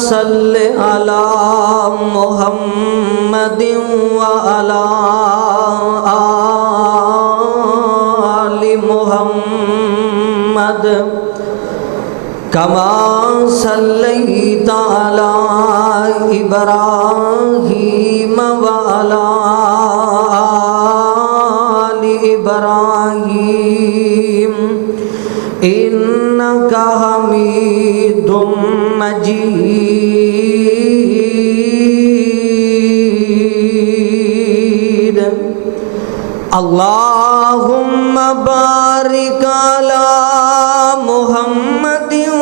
सल्लि अला मुहम्मदिन व अला आलि मुहम्मद कमा सल्लैता अला इब्राहीम व अला आलि इब्राहीम इन्नका हमीदुम मजीद। अल्लाहुम्मा बारिक अला मुहम्मदिन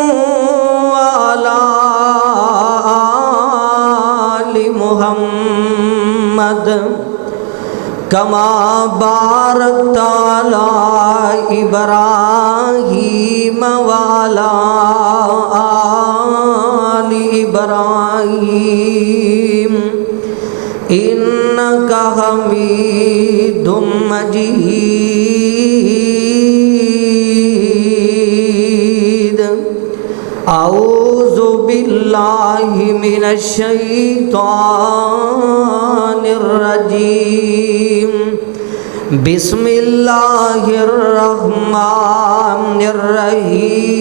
व अला आलि मुहम्मद कमा बारकता अला इब्राहीम व अला आलि इब्राहीम इन्नका हमीदुम मजीद। औज़ु बिल्लाहि मिनश शैतानिर रजीम। बिस्मिल्लाहिर रहमानिर रहीम।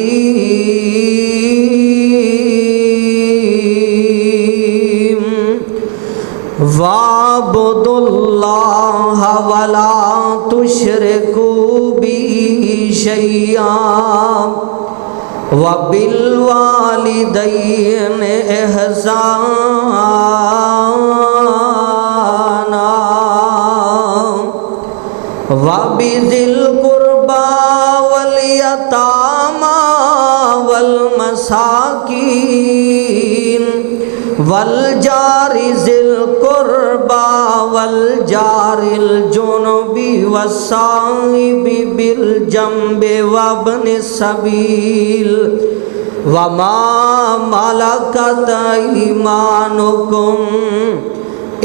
वाबुदुल्लाह वला तुशरिकू बिही शैआ वबिलवालिदैन एहसाना वबिज़िल कुर्बा वल यतामा वल मसाकीन वल जारि ज़िल कुर्बा वल जारिल जुनुबी वस्साहिबि बिल जंबि वब्नि सबील वमा मलकत ईमानुकुम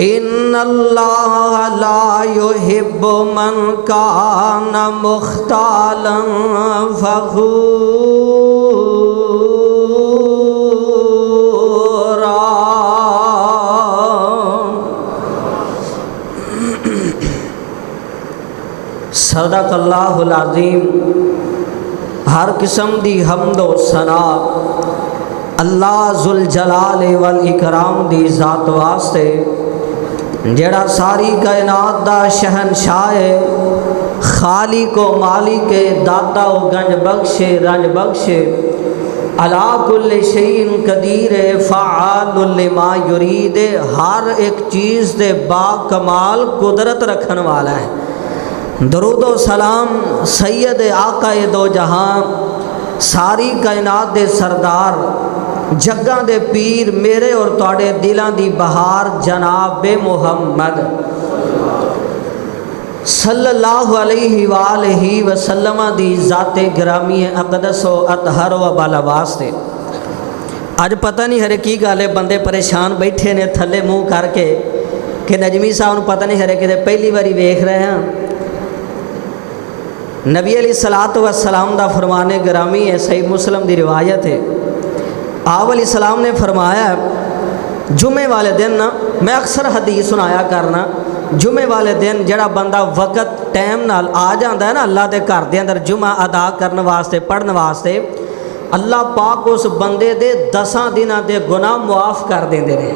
इन्नल्लाह ला युहिब्बु मन कान मुख्तालन फखूरा। सदक़ल्लाहुल अज़ीम। हर किस्म दी हम्दो सना अल्लाह ज़ुल जलाल वल इकराम दी ज़ात वास्ते जेड़ा सारी कायनात दा शहनशाह है, खालिक व मालिक दाता व गंज बख्शे रंज बख्शे, अला कुल्लि शैइन कदीर फ़आलुल लिमा युरीद, हर एक चीज़ दे बाकमाल कुदरत रखन वाला है। दरूद व सलाम सैयद आका दो जहां, सारी कायनात दे सरदार, जग्गां दे पीर, मेरे और तुहाडे दिलां दी बहार जनाब मुहम्मद सल्लल्लाहु अलैहि वालैहि वसल्लम दी ज़ाते गिरामी अक़दस व अतहर व बाला वास्ते। अज पता नहीं हरे की गल है, बंदे परेशान बैठे ने थले मुँह करके कि नजमी साहब नूं पता नहीं हरे कि पहली बारी वेख रहे हैं। नबी अलैहिस्सलातु वस्सलाम दा फरमाने गिरामी है, सही मुस्लिम दी रिवायत है। आप अलैहिस्सलाम ने फरमाया जुमे वाले दिन ना, मैं अक्सर हदीस सुनाया करना, जुमे वाले दिन जड़ा बंदा वक़्त टाइम नाल आ जाता है ना अल्लाह के घर के अंदर जुमा अदा करने वास्ते पढ़ने वास्ते, अल्लाह पाक उस बंदे दे 10 दिनों के गुनाह मुआफ़ कर देंदे ने।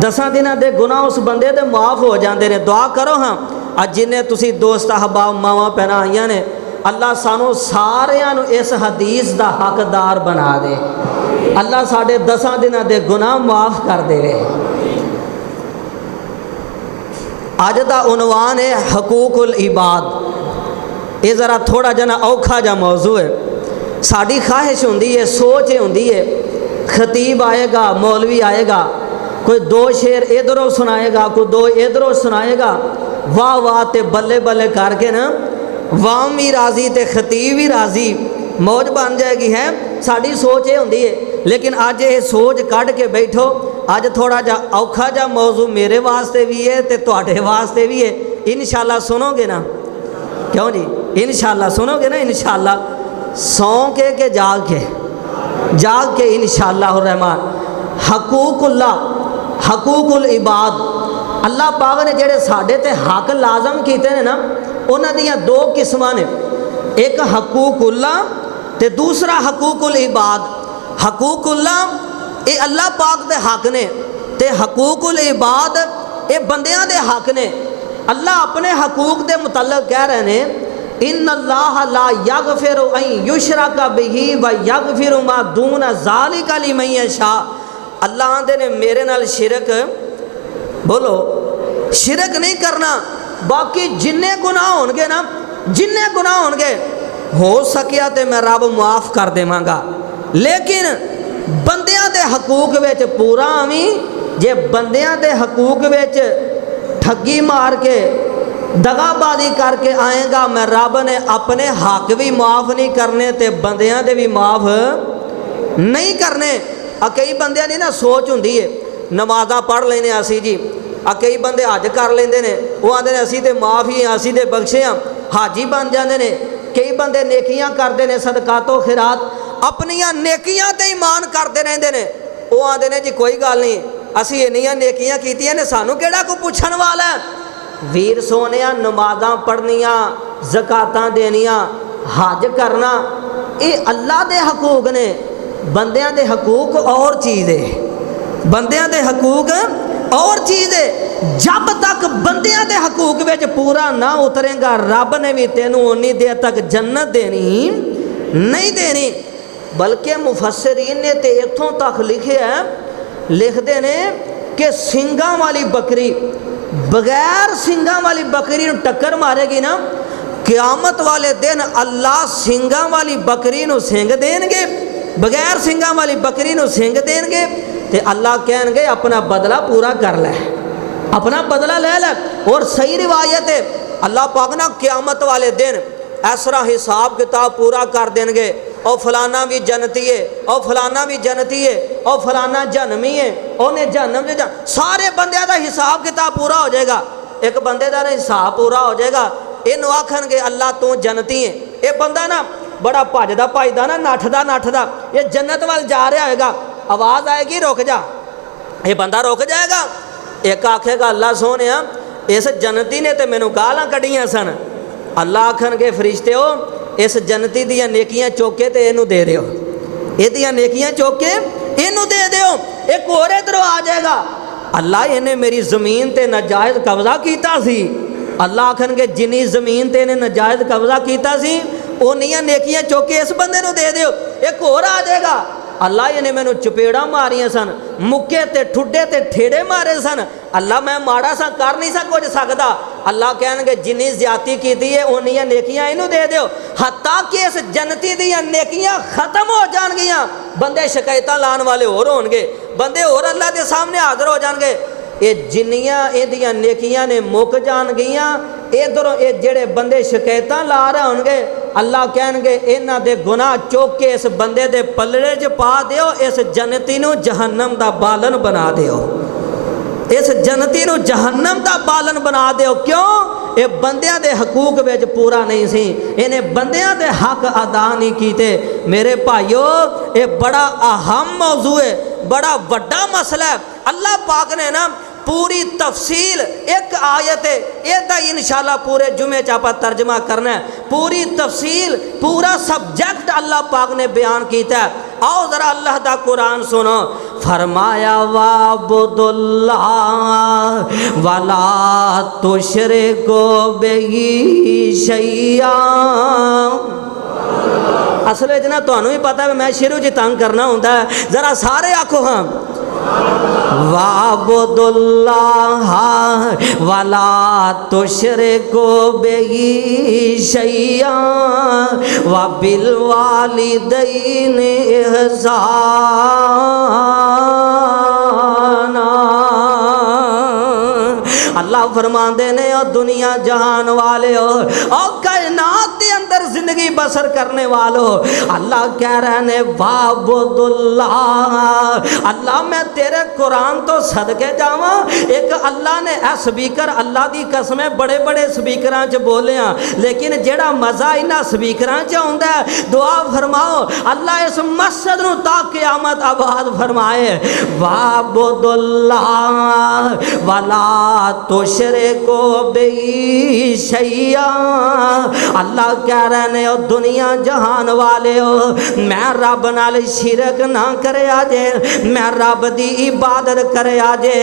10 दिनों के गुनाह उस बंदे दे मुआफ़ हो जाते हैं। दुआ करो हाँ अज जिन्हें तुसी दोस्त अहबाब मावां भैनां आईयां ने, अल्लाह सानू सारियां नू इस हदीस दा हकदार बना दे। अल्लाह साढ़े 10 दिनों के गुनाह मुआफ़ कर दे। अज का उनवान है हकूकुल इबाद। ये ज़रा थोड़ा जना औखा जा मौजू है। साड़ी ख्वाहिश होंदी है, सोच होंदी है, खतीब आएगा, मौलवी आएगा, कोई 2 शेर इधरों सुनाएगा, कोई 2 इधरों सुनाएगा, वाह वाह ते बल्ले बल्ले करके ना वाम भी राजी ते खतीब भी राजी, मौज बन जाएगी। है साड़ी सोच ये होंदी है। लेकिन अज ये सोच कढ़ के बैठो। अज थोड़ा जा औखा जा मौजू मेरे वास्ते भी है ते तुहाडे वास्ते भी है। इंशाअल्लाह सुनोगे ना? क्यों जी? इंशाअल्लाह सुनोगे ना? इंशाअल्लाह सौ के जाग के इंशाअल्लाह रहमान। हकूकुल्ला हकूकुल इबाद अल्लाह पाक ने जेड़े साडे ते हक लाजम कीते ने ना उन्हां दियां दो किस्मां ने एक हकूकुल्ला ते दूसरा हकूकुल इबाद। हकूकुल्ला ये अल्लाह पाक दे हक ने ते हकूकुल इबाद ये बंदियां दे हक ने। अल्लाह अपने हकूक दे मुतल्लक कह रहे ने इन्नल्लाह ला यगफिरु अन युशरका बिही व यगफिरु मा दून ज़ालिका लिमन यशा। अल्लाह आंदे ने मेरे नाल शिरक बोलो शिरक नहीं करना, बाकी जिन्ने गुनाह होणगे ना जिन्ने गुनाह होणगे हो सकिया तो मैं रब माफ़ कर देवांगा, लेकिन बंदियां दे हकूक विच पूरा आवी। जे बंदियां दे हकूक विच ठगी मार के दगाबाजी करके आएगा मैं रब ने अपने हक भी माफ़ नहीं करने ते बंदियां दे भी माफ़ नहीं करने। कई बंदियां दी ना सोच हुंदी है नमाज़ां पढ़ लेने असी जी, कई बंदे हज कर लेंदे ने वो आंदे ने असी ते माफ़ ही हाँ असी ते बख्शे हाँ हाजी बन जाते हैं। कई बंदे नेकियां करते हैं सदकातो खिरात अपनियां नेकियां ते ईमान करते रहंदे ने वो आंदे ने जी कोई गल नहीं असी इन्नियां नेकियां कीतियां ने सानू केड़ा कोई पुछण वाला है। वीर सोनिया नमाज़ां पढ़नियां ज़कातां देनियां हज करना ये अल्लाह दे हकूक ने, बंदियां दे हकूक और चीज़ है, बंदियां दे हकूक और चीज़ है। जब तक बंदियां दे हकूक विच पूरा ना उतरेगा रब ने भी तेनू उन्नी देर तक जन्नत देनी नहीं देनी। बल्कि मुफस्सिरीन ने तो इत्थों तक लिखे है लिखते ने कि सिंगां वाली बकरी बगैर सिंगां वाली बकरी नू टक्कर मारेगी ना क़यामत वाले दिन अल्लाह सिंगां वाली बकरी नू सिंग देणगे, बगैर सिंगां वाली बकरी नू सिंग देणगे ते अल्लाह कहणगे अपना बदला पूरा कर लै, अपना बदला ले लै। और सही रिवायत है अल्लाह पाक ना क़यामत वाले दिन इस तरह हिसाब किताब पूरा कर देंगे और फलाना भी जनती है और फलाना भी जनती है और फलाना जन्मी है उन्हें जन्म से सारे बंदे का हिसाब किताब पूरा हो जाएगा। एक बंदे का हिसाब पूरा हो जाएगा इनू आखणगे अल्लाह तू जनती है, ये बंदा ना बड़ा भजदा भजदा ना नठदा ये जन्नत वाल जा रहा होगा, आवाज़ आएगी रुक जा, ये बंदा रुक जाएगा। एक आखेगा अल्लाह सोने इस जनती ने तो मैनू गालां कढ़ियां सन, अल्लाह आखणगे फरिश्ते हो इस जनती दियां नेकियां चुक के ते इनू दे दिओ, इहदियां नेकियां चुक के इनू दे दिओ। एक होर इधरों आ जाएगा अल्लाह इन्हें मेरी ज़मीन ते नाजायज़ कब्जा कीता सी, अल्लाह आखणगे जिन्नी ज़मीन ते इन्हें नाजायज़ कब्जा कीता सी उन्नियां नेकियां चुक के इस बंदे नू दे दिओ। एक होर आ जाएगा अल्लाह इन्हें मैनू चपेड़ा मारियां सन मुक्के ते ठुड्डे ते ठेड़े मारे सन, अल्लाह मैं माड़ा सा कर नहीं सा कुछ सकता, अल्लाह कहणगे जिन्नी ज्यादती कीती है उन्नियां नेकियां इनू दे दिओ। हत्ता कि इस जनती दियां नेकियां खत्म हो जाणगियां बंदे शिकायतां लाण वाले होर होणगे, बंदे होर अल्लाह के सामने हाज़र हो जाणगे। ये जिन्नियां इहदियां नेकियां ने मुक जाणगियां इधरों ये जेड़े बंदे शिकायतां ला रहे होणगे अल्लाह कहणगे इन्हां दे गुनाह चुक के इस बंदे दे पलड़े च पा दिओ, इस जनती नू जहन्नम दा बालन बना दिओ, इस जनती नू जहन्नम दा बालन बना दिओ। क्यों? ये बंदियां दे हकूक विच पूरा नहीं सी, इन्हें बंदियां दे हक अदा नहीं कीते। मेरे भाइयों ये बड़ा अहम मौजू है, बड़ा वड्डा मसला है। अल्लाह पाक ने ना पूरी तफसील एक आयत है इसका इंशाअल्लाह पूरे जुमे च आपां तर्जमा करना है, पूरी तफसील पूरा सब्जेक्ट अल्लाह पाक ने बयान किया है। आओ जरा अल्लाह दा कुरान सुनो, फरमाया वाबुदुल्लाह वला तुशरिकू बिही शैया। असल में ना तुहानू भी पता है मैं शुरू च तंग करना होंदा है, जरा सारे आखो हाँ वाबुदुल्लाह वला तुशरिकू बिही शैया व बिल वालिदैनि इहसाना। अल्लाह फरमाते ने और दुनिया जहान वाले हो और कायनात के अंदर जिंदगी ज़िंदगी बसर करने वालों, अल्लाह कह रहे ने वाबुदुल्लाह, अल्लाह मैं तेरे कुरान तो सदके जावा। एक अल्लाह ने ए स्पीकर, अल्लाह दी कसम है बड़े बड़े स्पीकरां च बोले, लेकिन जेड़ा मज़ा इन्हां स्पीकरां च आउंदा है, दुआ फरमाओ अल्लाह इस मस्जिद नूं ता क़यामत आबाद फरमाए। वाबुदुल्लाह वला तुशरिकू बिही शैया, अल्लाह कह रहे ने ओ दुनिया जहान वाले हो, मैं रब नाल शिरक ना करे आजे, मैं रब दी इबादत करे आजे।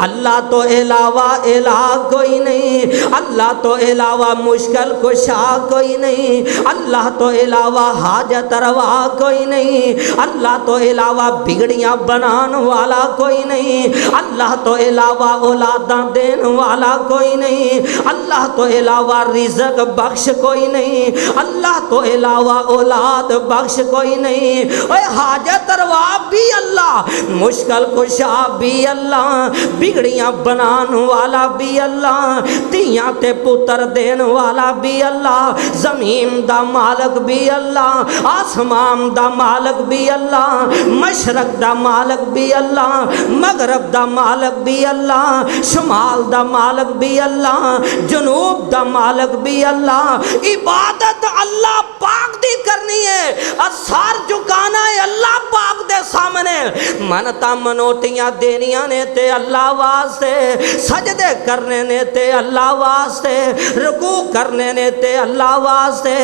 अल्लाह तो इलावा इलाह कोई नहीं, अल्लाह तो इलावा मुश्किल कुशा कोई नहीं, अल्लाह तो इलावा हाजत रवा कोई नहीं, अल्लाह तो इलावा बिगड़ियां बनाने वाला कोई नहीं, अल्लाह तो इलावा औलादा देने वाला कोई नहीं, अल्लाह तो इलावा रिज़्क बख्श कोई नहीं, अल्लाह तो इलावा औलाद बख्श कोई नहीं। ओए हाजत रवा भी अल्लाह, मुश्किल कुशा भी अल्लाह, बिगड़ियां बनाने वाला भी अल्लाह, तियां ते पुत्र देने वाला भी अल्लाह, ज़मीन दा मालक भी अल्लाह, आसमान दा मालक भी अल्लाह, मशरक दा मालक भी अल्लाह, मगरब दा मालक भी अल्लाह, शुमाल दा मालक भी अल्लाह, जनूब दा मालक भी अल्लाह। इबादत अल्लाह पाक दी करनी है, असार झुकाना है अल्लाह पाक दे सामने, मनता मनोटियां देनियां ने ते अल्लाह वास्ते, सजदे करने ने ते अल्लाह वास्ते, रुकू करने ने ते अल्लाह वास्ते,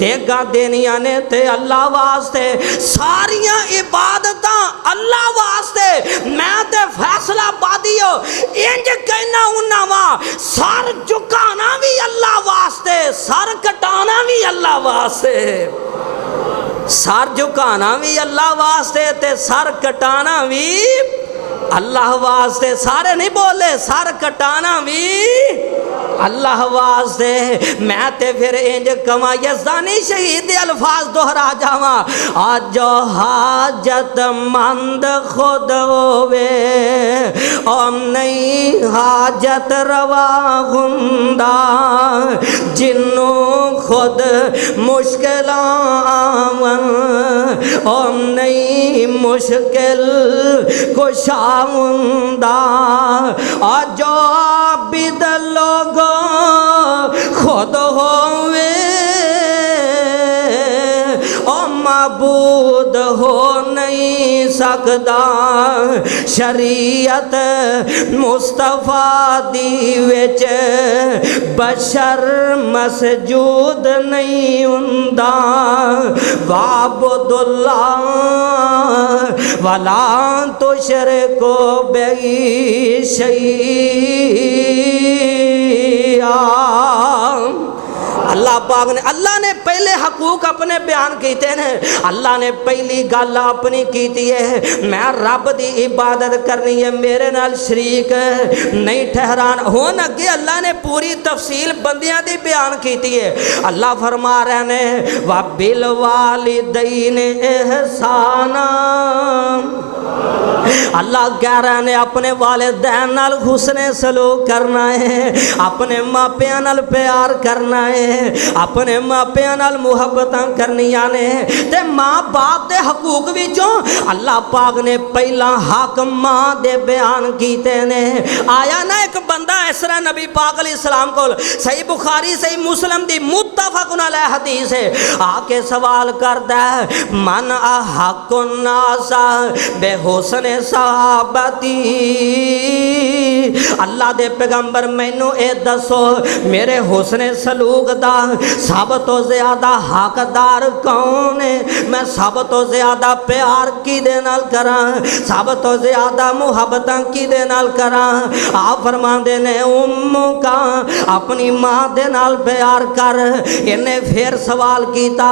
देगा देनियां ने ते अल्लाह वास्ते, सारियां इबादतां अल्लाह वास्ते। मैं ते फैसला बादियो इंज कहना उन्ना वा, सर झुकाना भी अल्लाह वास्ते, सर कटाना भी अल्लाह वास्ते, सर झुकाना भी अल्लाह वास्ते ते सर कटाना भी अल्लाह वास्ते। सारे नहीं बोले, सर कटाना भी अल्लाह वास्ते। मैं ते फिर इंज कमा यज़दानी शहीद अल्फाज दोहरा जावा, आज हाजत मंद खुद होवे और नहीं हाजत रवा हुंदा, जिन्नों खुद मुश्किल आवन और नहीं मुश्किल कुशा हुंदा। आज बिद लोगो खुद होवे और माबूद हो नहीं सकदा, शरीयत मुस्तफा दी विच बशर मसजूद नहीं हुंदा। वाबुदुल्लाह वला तुशरिकू बिही शैया। अल्लाह पाक ने, अल्लाह ने पहले हकूक अपने बयान किए ने। अल्लाह ने पहली गल अपनी की है, मैं रब की इबादत करनी है, मेरे नाल शरीक नहीं ठहरान। हुण अगे अल्लाह ने पूरी तफसील बंदियां की बयान की है। अल्लाह फरमा रहे ने वा बिल वालिदैन एहसाना, अल्लाह कह रहे ने अपने वालिदैन नाल हुस्ने सलूक करना है, अपने मापियां नाल प्यार करना है, अपने मापियां नाल मुहब्बतां करनियां ने। ते माँ बाप दे हकूक विचों अल्लाह पाक ने पहला हक माँ दे बयान कीते ने। आया ना एक बंदा इस तरह नबी पाक अलैहिस्सलाम कोल, सही बुखारी सही मुस्लिम दी मुत्तफकुन अलैह हदीस है, आके सवाल करदा है मन अहकुन नासा बेहुस्न सहाबती। अल्लाह दे पैगंबर मैनू ए दसो मेरे हुस्ने सलूक दा सब तो ज्यादा हकदार कौन है? मैं सब तो ज्यादा प्यार किदे नाल करा, सब तो ज्यादा मुहब्बतां किदे नाल करा? आप फरमांदे ने उम्मू का, अपनी माँ दे नाल प्यार कर। इन्हें फिर सवाल किया,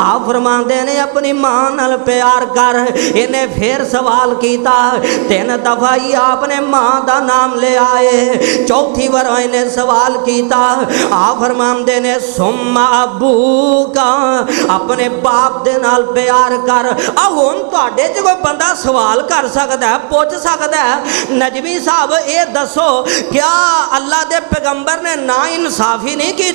आप फरमांदे ने अपनी माँ नाल प्यार कर। इन्हें फिर सवाल किया, तीन दफा ही आपने माँ का नाम ले आए। चौथी बार इन्हें सवाल किया, आप फरमांदे ने सुम्मा अबू का, अपने बाप दे नाल प्यार कर। हुण तुहाडे च कोई बंदा सवाल कर सकता है, पूछ सकता है नजमी साहब ये दसो क्या अल्लाह दे पैगंबर ने ना इंसाफी नहीं की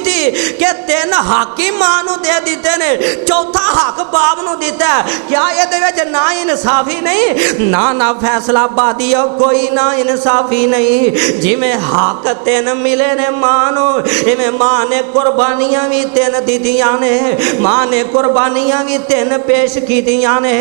कि तीन तीन हक ही मां नूं दे दिते ने, चौथा हक बाप नूं दिता है। क्या ये ना इंसाफी नहीं? ना ना फैसलाबादी कोई ना इंसाफी नहीं। जिमें हक तीन मिले ने मां नूं, इवें मां ने कुर्बानियां भी तीन दित्तियां ने, मां ने कुर्बानियां भी तीन पेश कीतियां ने।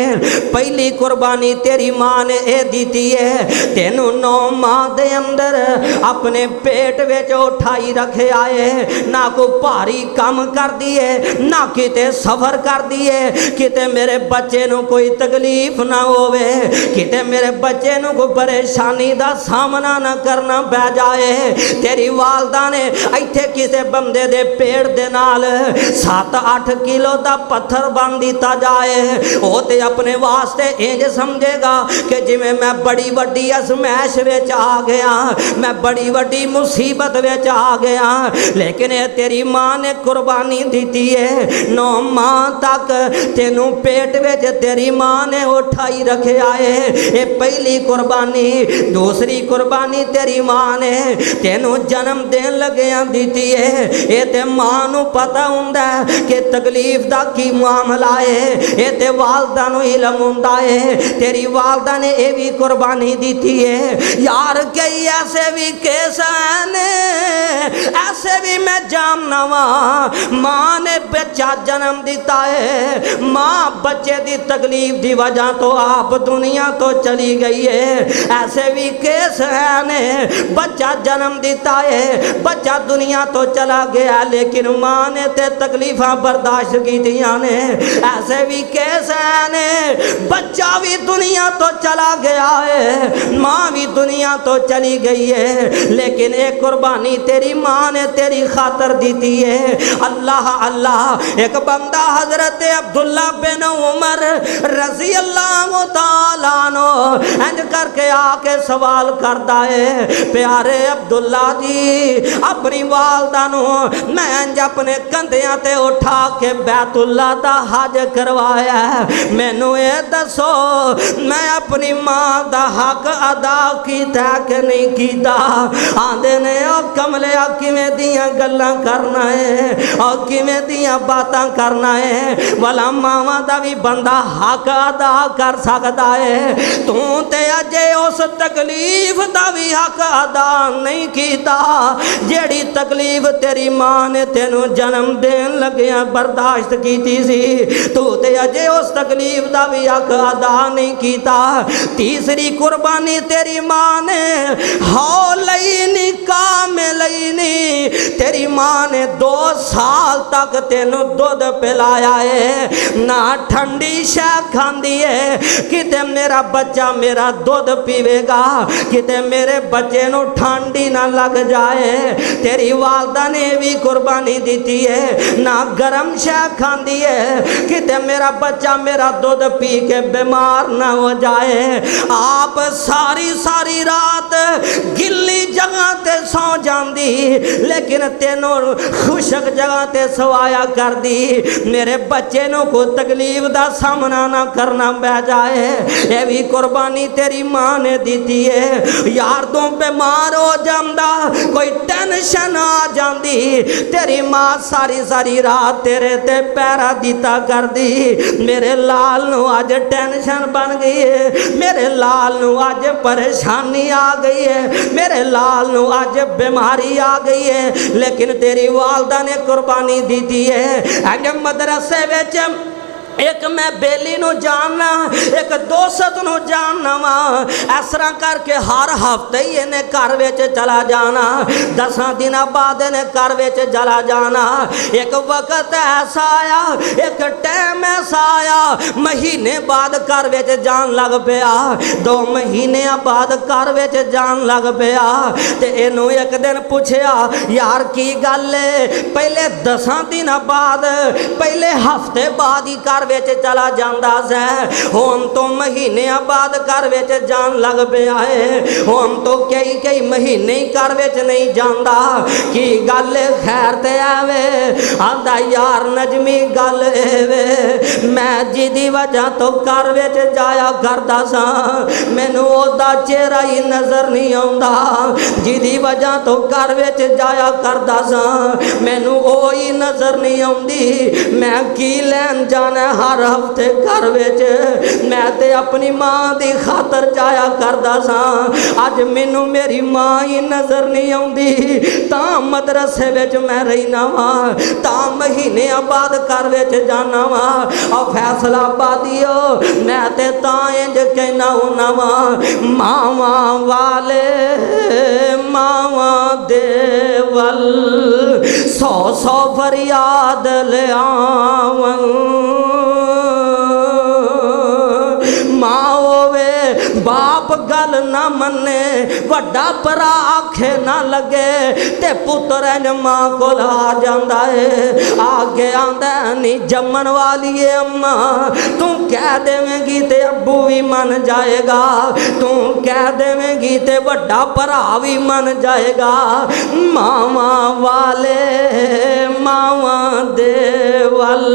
पहली कुर्बानी तेरी मां ने यह दी है, तेनू 9 माह दे अंदर अपने पेट विच उठाई रखे आए, ना को भारी काम कर दिए, ना किते सफर कर दिए, किते मेरे बच्चे नू कोई तकलीफ ना होवे, किते मेरे बच्चे नू कोई परेशानी दा सामना ना करना पै जाए। तेरी वालदा ने इत्थे किसे बंदे दे पेड़ दे नाल 7-8 किलो दा पत्थर बन दिता जाए, वो ते अपने वास्ते इंज समझेगा कि जिमें मैं बड़ी वड्डी अजमैश विच आ गया, मैं बड़ी वड्डी मुसीबत विच आ गया। लेकिन ये तेरी मां ने कुर्बानी दी है, 9 माह तक तेनू पेट विच तेरी मां ने उठाई रखे आए। ये पहली कुर्बानी। दूसरी कुर्बानी तेरी मां ने तेनू जन्म देन लगिया दी है। ये ते मां नू पता हुंदा है कि तकलीफ दा की मामला है, ये ते वालदा नू इलम हुंदा है। तेरी वालदा ने ये भी कुर्बानी दी है। यार कई ऐसे भी केस हैं, ऐसे भी मैं जानना वा, मां ने बच्चा जन्म दिता है, मां बच्चे की तकलीफ की वजह तो आप दुनिया तो चली गई है। ऐसे भी केस हैं, बच्चा जन्म दिता है, बच्चा दुनिया तो चला गया, लेकिन मां ने ते तकलीफा बर्दाश्त की ने। ऐसे भी केस हैं, बच्चा भी दुनिया तो चला गया है, मां भी दुनिया तो चली गई है, लेकिन एक कुर्बानी तेरी मां ने तेरी खातर दी है। अल्लाह अल्लाह। एक बंदा हजरत अब्दुल्ला बिन उमर रजी अल्लाह तआला अन्हु इंज करके आके सवाल करता है, प्यारे अब्दुल्ला जी, अपनी वालदा नू मैं इंज अपने कंधियां ते उठा के बैतुल्ला दा हज करवाया, मैनू ये दसो मैं अपनी मां दा हक अदा कीता कि नहीं कीता? आंदे ने ओ कमले किवें दियां गल्लां करना है और किवें दियां बातां करना है, भला मावां दा भी बंदा हक अदा कर सकदा है, तू ते अजे उस तकलीफ दा भी हक अदा नहीं कीता जेड़ी तकलीफ तेरी मां ने तेनू जन्म देन लगिया बर्दाश्त कीती सी, तू ते अजे उस तकलीफ दा भी हक अदा नहीं कीता। तीसरी कुर्बानी तेरी मां ने हो लई नी काम लई नी, तेरी मां ने 2 साल तक तेनू दूध पिलाया है, ना ठंडी शह खांदी है, किते मेरा बच्चा मेरा दूध पीवेगा, किते मेरे बच्चे नू ठंडी ना लग जाए। तेरी वालदा ने भी कुर्बानी दी है, ना गर्म शह खांदी है, किते मेरा बच्चा मेरा दूध पी के बीमार ना हो जाए। आप सारी सारी रात गिल्ली जगह ते सौ जांदी, लेकिन तेनों खुशक जगह ते सवाया कर दी, मेरे बच्चे नू को तकलीफ दा सामना ना करना पै जाए। ये भी कुर्बानी तेरी मां ने दी है। यार तू बीमार हो जांदा, कोई टेंशन आ जांदी, तेरी मां सारी सारी रात तेरे ते पैरा दिता कर दी, मेरे लाल नू अज टेंशन बन गई है, मेरे लाल नू अज परेशानी आ गई है, मेरे लाल नू अज बीमारी आ गई है, लेकिन तेरी वालदा ने कुर्बानी दी है। अज मदरसे विच एक मैं बेली नू जानना, एक दोस्त नू जानना वा, इस तरह करके हर हफ्ते ही इन्हें घर विच चला जाना, 10 दिन बाद इन्हें घर विच चला जाना। एक वक्त ऐसा आया, एक टाइम ऐसा आया, महीने बाद घर विच जान लग पिया, 2 महीने बाद घर विच जान लग पिया। ते इनू एक दिन पूछया, यार की गल है? पहले 10 दिन बाद, पहले हफ्ते बाद ही घर विच चला जांदा सै, हुण तो महीनिਆਂ बाद घर विच जान लग पिया है, हुण तो कई महीने ही घर विच नहीं जांदा। की गल खैर ते आवे आंदा यार नजमी गल एवे, मैं जिदी वजह तो घर विच जाया करदा सा मैनू ओदा चेहरा ही नजर नहीं आउंदा, जिदी वजह तो घर विच जाया करदा सा मैनू ओ ही नजर नहीं आउंदी। मैं की लैन जाना हर हफ्ते घर विच, मैं ते अपनी मां दी खातर जाया करदा सा, अज मैनू मेरी मां ही नजर नहीं आउंदी। तां मदरसे विच मैं रहना वा, तां महीनिਆਂ बाद घर विच जाना वा। और फैसलाबादियो मैं ते तां इंज कहना हुन्ना वा, मावा वाले मावा दे वल 100 फरियाद ले आवन, मां होवे बाप गल ना मन्ने, वड्डा भरा आखे ना लगे, ते पुत्र इंज मां कोल आ जांदा है। आगे आंदा नी जम्मन वाली है अम्मा, तू कह देवेंगी ते अब्बू भी मन जाएगा, तू कह देवेंगी ते वड्डा भरा भी मन जाएगा। मावा वाले मावा दे वल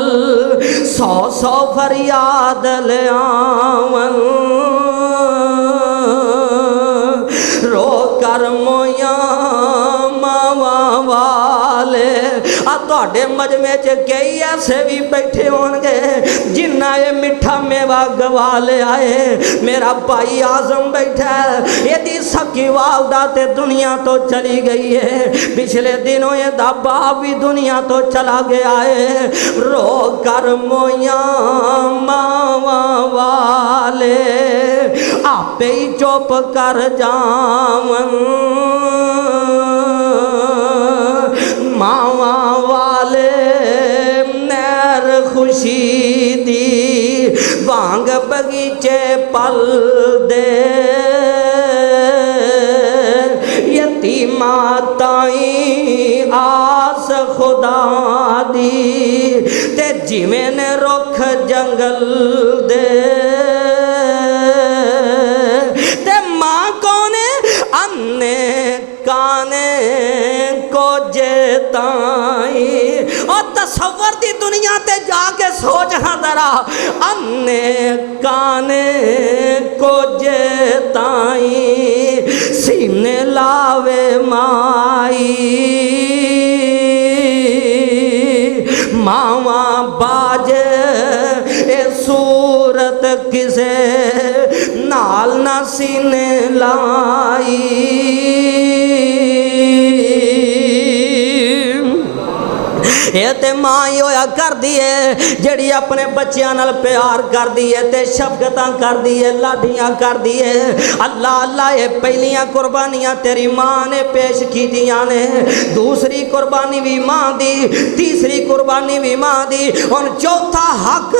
100 फरियाद ले आवन, रो कर मोया मावा वाले। तुहाडे मजमे च कई ऐसे भी बैठे होंगे जिन्ना ये मिठा मेवा गवा ले आए। मेरा भाई आजम बैठा है, यदि सकी वालदा ते दुनिया तो चली गई है, पिछले दिनों ये दा बाप भी दुनिया तो चला गया है। रो कर मोया मावा वाले आपे ही चुप कर जावन, मावा वाले नैर खुशी दी वांग बगीचे पल दे, यतीमा ताई आस खुदा दी, ते जिवें ने रुख जंगल दे, ते मां कोने अन्ने काने को जेताई। और तसव्वुर दी दुनिया ते जाके सोच हाँ जरा, अन्ने काने को जेताई सीने लावे माई, मावा बाजे ए सूरत किसे नाल ना सीने लाई। ये ते मां ही होया कर दी है जड़ी अपने बच्चों नाल प्यार कर दी है ते शफकतां कर दी है, लाडियां कर दी है। अल्लाह अल्लाह ये पहलियां कुर्बानियां तेरी मां ने पेश कीतियां ने, दूसरी कुर्बानी भी मां दी, तीसरी कुर्बानी भी मां दी, और चौथा हक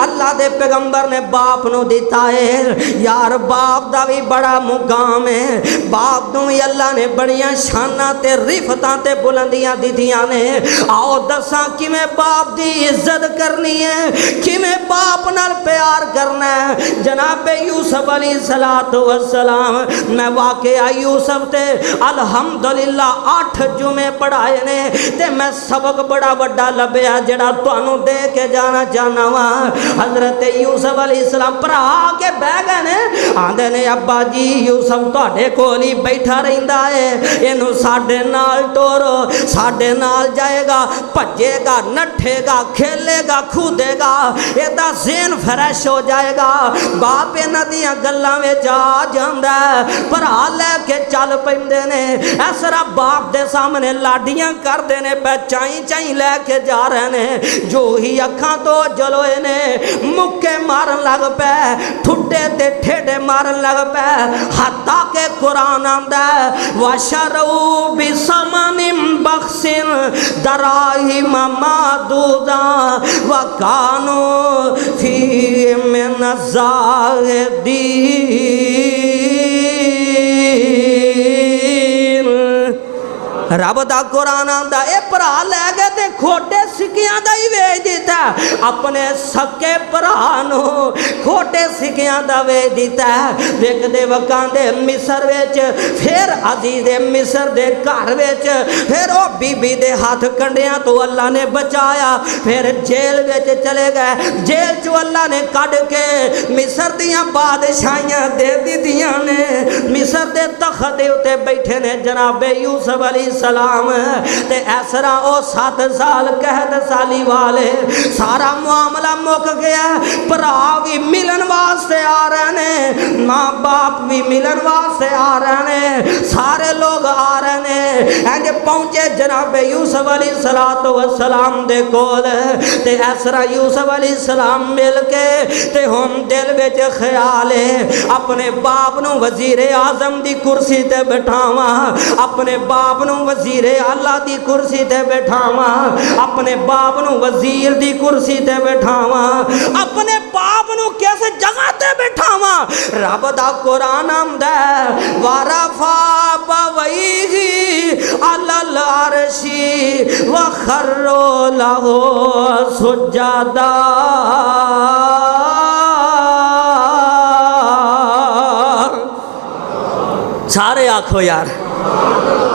अल्लाह दे पैगंबर ने बाप नू दिता है। यार बाप दा भी बड़ा मुकाम है, बाप नू भी अल्लाह ने बड़ियां शानां ते रिफतां ते बुलंदियां दितियां ने। आओ दसा किवें बाप दी इज्जत करनी है, किवें बाप नाल प्यार करना है। जनाब यूसुफ अलैहिस्सलातु वस्सलाम, मैं वाकया यूसुफ ते अल्हम्दुलिल्लाह 8 जुमे पढ़ाए ने, ते मैं सबक बड़ा वड्डा लभ्या जेड़ा तुहानू दे के जाना चाहना वा। हजरत यूसुफ अलैहिस्सलाम भरा के बह गए ने, आंदे ने अब्बा जी यूसुफ तुहाडे कोल ही बैठा रहिंदा है, इनू साडे नाल टोरो, साडे नाल जाएगा, भजेगा, नठेगा, खेलेगा, कूदेगा, एदा ज़हन फ्रैश हो जाएगा। बाप इन्हां दियां गल्लां विच आ जांदा, भरा लैके चल पैंदे ने। इस तरह बाप दे सामने लाडियां करदे ने, पै चाई चाई लैके जा रहे ने, जो ही अखां तो जलोए ने मुक्के मारन लग पै, ठुड्डे ते ठेडे मारन लग पै। हत्ता के कुरान आंदा वशरू बिसमनिम बख्सिन दराहिम मादूदा वकानो फी मिन ज़ाहिदीन। रब दा कुरान आंदा ए भरा लै गए ते खोटे सिक्के सिक्कियां दा ही वेच दिता, अपने सके भरा नू खोटे सिक्कियां दा वेच दिता। वेखदे वकांदे मिस्र विच, फिर अजीज मिस्र दे घर विच, फिर ओ बीबी दे हाथ कंडियां तो अल्लाह ने बचाया। फिर जेल विच चले गए, जेल चो अल्लाह ने कढ़ के मिस्र दियां बादशाहियां दे दित्तियां ने। मिस्र दे तख्त दे उत्ते बैठे ने जनाबे यूसुफ अलैहिस्सलाम ते इस तरह ओ 7 साल कहद साली वाले सारा मामला मुक गया। भरा भी मिलन वास्ते आ रहे ने, माँ बाप भी मिलन वास्ते आ रहे ने, सारे लोग आ रहे ने। इंज पहुंचे जनाबे यूसुफ अलैहिस्सलातु वस्सलाम दे कोल ते इस तरह यूसुफ अलैहिस्सलाम मिल के ते हुण दिल विच ख्याल है अपने बाप नूं वजीरे आजम दी कुर्सी ते बैठावां, अपने बाप नूं वजीरे आला दी कुर्सी ते बैठावां, अपने बाप नूं वजीर दी कुर्सी ते बैठावां, अपने बाप नूं किस जगह ते बैठावां। रब दा कुरान आंदा वारफा बवैही अलल अरशी व खर्रो लहो सुजादा। सारे आखो यार,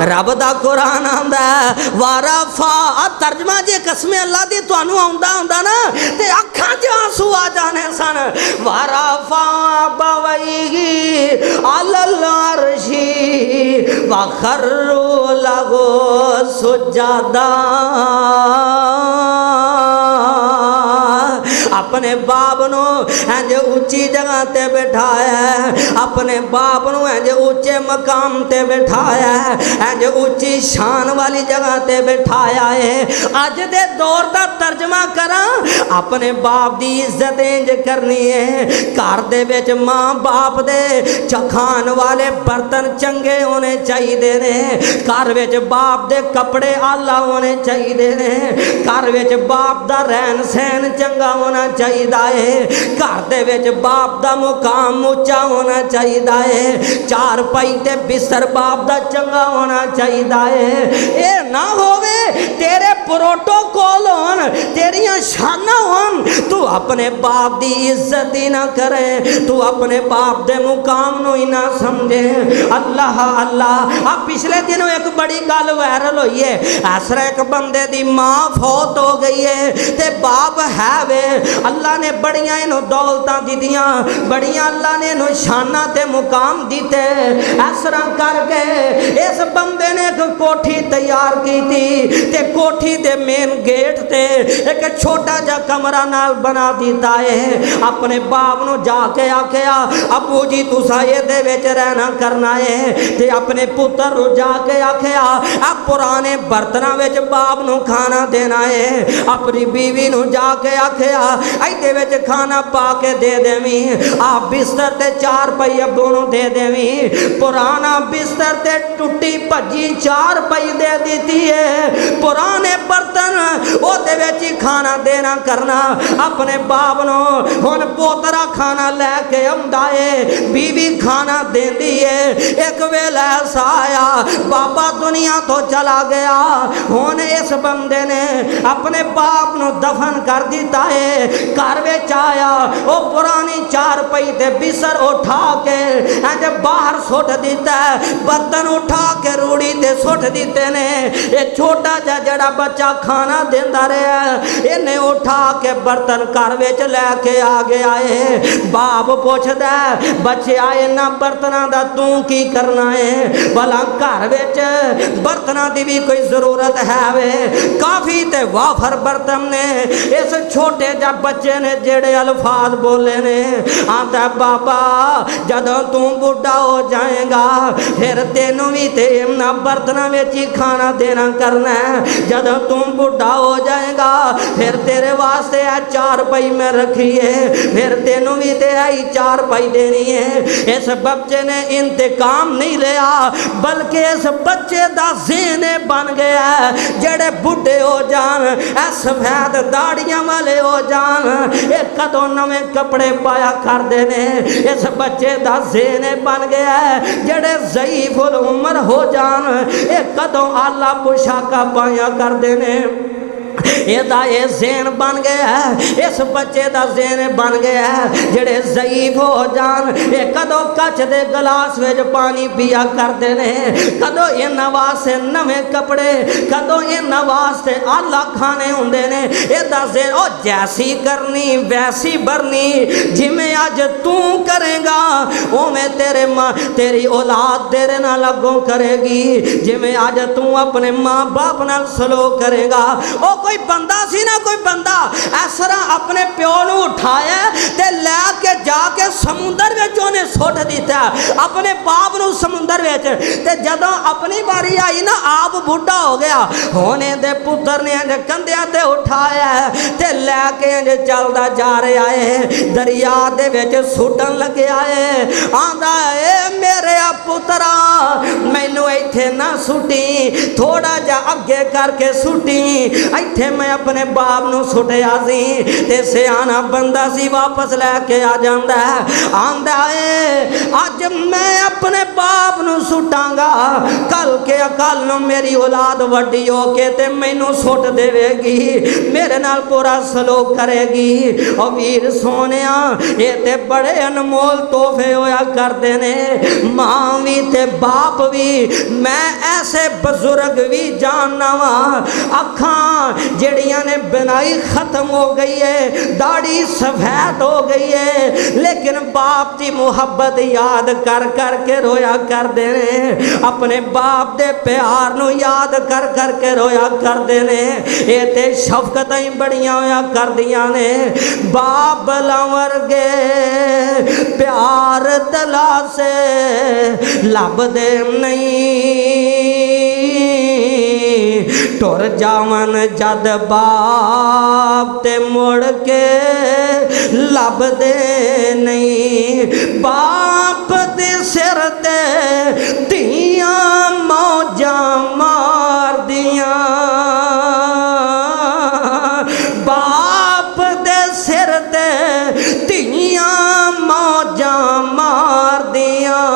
रब दा कुरान आंदा वारफा। तर्जमा जे कसमे अल्लाह दी तुहानू आंदा आंदा ना ते अखां च आंसू आ जाने सन। वारफा बवैही अलल अरशी व खर्रू लगो सुजादा। अपने बाप नू इंज उच्ची जगह ते बैठाया, अपने बाप नू इंज उच्चे मकाम ते बैठाया, इंज उच्ची शान वाली जगह ते बैठाया है। अज दे दौर दा तर्जमा करा, अपने बाप दी इज्जत इंज करनी है। घर दे विच माँ बाप दे खान वाले बर्तन चंगे होने चाहिए ने, घर विच बाप दे कपड़े आला होने चाहिए ने, घर विच बाप दा रहन सहन चंगा होना चाहिए है, घर दे विच बाप दा मुकाम ऊंचा होना चाहिए है, चार पाई ते बिस्तर बाप दा चंगा होना चाहिए है। ये ना होवे तेरे प्रोटोकॉल होन, तेरियां शाना होन, तू अपने बाप दी इज्जत ही ना करे, तू अपने बाप दे मुकाम नू ही ना समझे। अल्लाह अल्लाह। अब पिछले दिनों एक बड़ी गल वायरल हुई है, ऐसा एक बंदे दी माँ फौत हो गई है ते बाप है वे, अल्लाह ने बड़ियां इनू दौलतां दित्तियां, बड़ियां अल्लाह ने इनू शाना ते मुकाम दिते। इस तरह करके इस बंदे ने एक कोठी तैयार की थी ते कोठी दे मेन गेट ते एक छोटा जा कमरा नाल बना दिता है। अपने बाप नू जाके आख्या अबू जी तुसा इहदे विच रहना करना है, ते अपने पुत्र नू जाके आख्या आ पुराने बर्तनां विच बाप नू खाना देना है। अपनी बीवी नू जाके आख्या इहदे विच खाना पा के दे देवी, आ बिस्तर ते चार पई अब्बू नू दे देवी। पुराना बिस्तर ते टुट्टी भज्जी चार पई दे दी है, पुराने बर्तन ओहदे विच ही खाना देना करना। अपने बाप नू हुण पोतरा खाना लैके आउंदा है, बीवी खाना देंदी है। एक वेला ऐसा आया बाबा दुनिया तो चला गया, हुण इस बंदे ने अपने बाप नू दफन कर दिता है। घर विच आया वो पुरानी चार पई ते बिस्तर उठा के इंज बाहर सुट दिता, बर्तन उठा के रूड़ी ते सुट दिते ने। ये छोटा जा जड़ा बच्चा खाना देंदा रहा, इन्हें उठा के बर्तन घर विच लैके आ गया है। बाप पुछदा बच्चे आए ना बर्तनां दा तू की करना है, भला घर विच बर्तनां दी भी कोई जरूरत है वे? काफ़ी ते वाफर बर्तन ने। इस छोटे जा बच्चे ने जेड़े अल्फाज बोले ने, आंदा बाबा जदों तू बुढ़ा हो जाएगा फिर तेनू भी ते इन्हां बर्तनां विच ही खाना देना करना है। जदों तू बुढ़ा हो जाएगा फिर तेरे वास्ते आ चार पई मैं रखी है, फिर तेनू भी ते आई चार पई देनी है। इस बच्चे ने इंतकाम नहीं लिया, बल्कि इस बच्चे दा ज़हन बन गया जेड़े बुढ़े हो जान, सफेद दाड़ियां वाले हो जान, ये कदों नवें कपड़े पाया करते ने। इस बच्चे दा ज़हन बन गया जेड़े ज़ईफ़ुल उम्र हो जान, ये कदों आला पोशाका पाया करते ने। ਇਹਦਾ ਇਹ ਜ਼ੇਨ ਬਣ ਗਿਆ, इस बच्चे का जेन बन गया जेड़े ज़ईफ हो जान ये कदों कच दे गिलास विच पानी पिया करते ने, कदों इन्हां वास्ते नवे कपड़े, कदों इन्हां वास्ते आला खाने हुंदे ने। इहदा जेन ओ जैसी करनी वैसी भरनी, जिवें अज तू करेगा उवें तेरी औलाद तेरे नाल अगों करेगी, जिवें अज तू अपने माँ बाप नाल सलूक करेगा। ओ कोई बंदा सी ना, कोई बंदा इस तरह अपने प्यो नूं उठाया ते लैके जाके समुंदर विच उहने सुट दिता, अपने बाप नूं समुंदर विच। ते जदों अपनी बारी आई ना, आप बुढ़ा हो गया, हुण इहदे पुत्तर ने इंज कंधियां ते उठाया ते लैके इंज चलदा जा रहा है, दरिया दे विच सुटन लग्या है। आंदा ए मेरे पुत्रा मैनू इत्थे ना सुटी, थोड़ा जा अगे करके सुटी, इत्थे मैं अपने बाप नूं सुटिया सी ते सियाना बंदा सी वापस लैके आ जांदा है। आंदा है अज मैं अपने बाप नूं सुटांगा, कल नूं मेरी औलाद वड्डी हो के ते मैनू सुट देवेगी, मेरे नाल पूरा सलूक करेगी। ओ वीर सोनिया ये ते बड़े अनमोल तोहफे होया करदे ने, मां भी ते बाप भी। मैं ऐसे बुजुर्ग भी जानना वा अखां जड़ियां ने बनाई खत्म हो गई है, दाढ़ी सफेद हो गई है, लेकिन बाप की मुहब्बत याद कर कर के रोया करते ने, अपने बाप दे प्यार नू याद कर कर के रोया करते ने। ये ते शफकतां ही बड़ियां होया करदियां ने, बाप वर्गे प्यार तला से लभदे नहीं, टुर जावन जद बाप ते मुड़ के लभदे नहीं। बाप दे सिर ते धीआं मौजां मार दियां, बाप दे सिर ते धीआं मौजां मार दियां,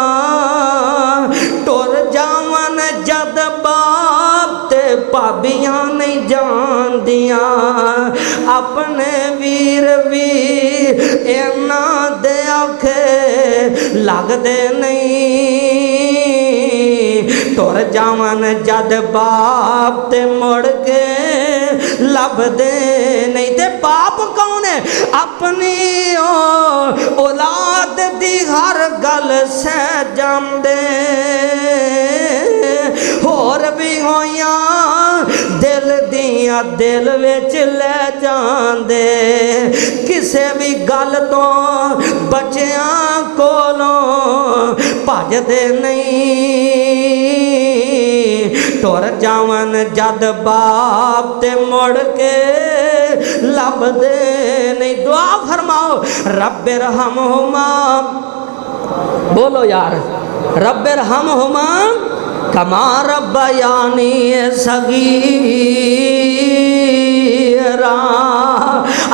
टुर जावन जद बाप ते भाबियां नहीं जानदियां, अपने वीर भी इन्हां दे आखे लगदे नहीं, टुर जावन जद बाप ते मुड़ के लभदे नहीं। ते बाप कौन है? अपनी औलाद दी हर गल सह जांदे, होर भी होइयां दिल दियां दिल विच ले जांदे, किसे भी गल तो बच्चियां कोलों भजदे नहीं, टुर जावन जद बाप ते मुड़ के लभदे नहीं। दुआ फरमाओ रब्बे रहमहुमा, बोलो यार रब्बे रहमहुमा कमा रब्बयानी सगीरा।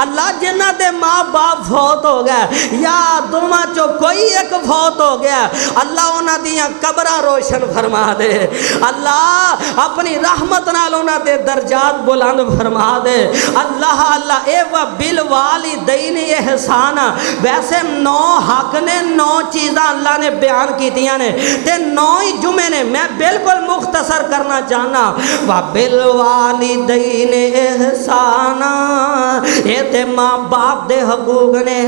अल्लाह जिन्हां दे माँ बाप फौत हो गए या दोवां चों कोई एक फौत हो गया, अल्लाह उन्हां दियां कबरां रोशन फरमा दे, अल्लाह अपनी रहमत नाल उन्हां दे दर्जात बुलंद फरमा दे। अल्लाह अल्लाह ए व बिल वालिदैन एहसान, वैसे 9 हक ने, 9 चीज़ां अल्लाह ने बयान कीतियां ने ते 9 ही जुमे ने, मैं बिल्कुल मुख्तसर करना चाहना। व बिल वालिदैन एहसान, ये ते माँ बाप दे हकूक ने,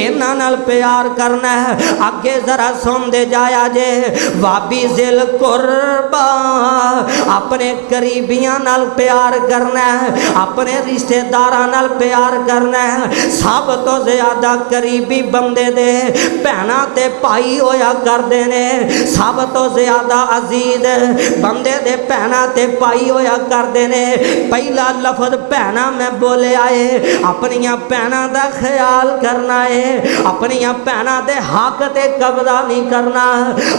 इन्हां नाल प्यार करना है। अगे जरा सुनते जाया जे, वाबी जिल कुरबा, अपने करीबियां नाल प्यार करना है, अपने रिश्तेदारां नाल प्यार करना है। सब तो ज्यादा करीबी बंदे दे भैणां ते भाई होया करदे ने, सब तो ज्यादा अजीज बंदे दे भैणां ते भाई होया करदे ने। पहला लफज भैणां मैं बोले आए, अपनियां भैणां दा ख्याल करना है, अपनियां भैणां दे हक ते ते कब्जा नहीं करना,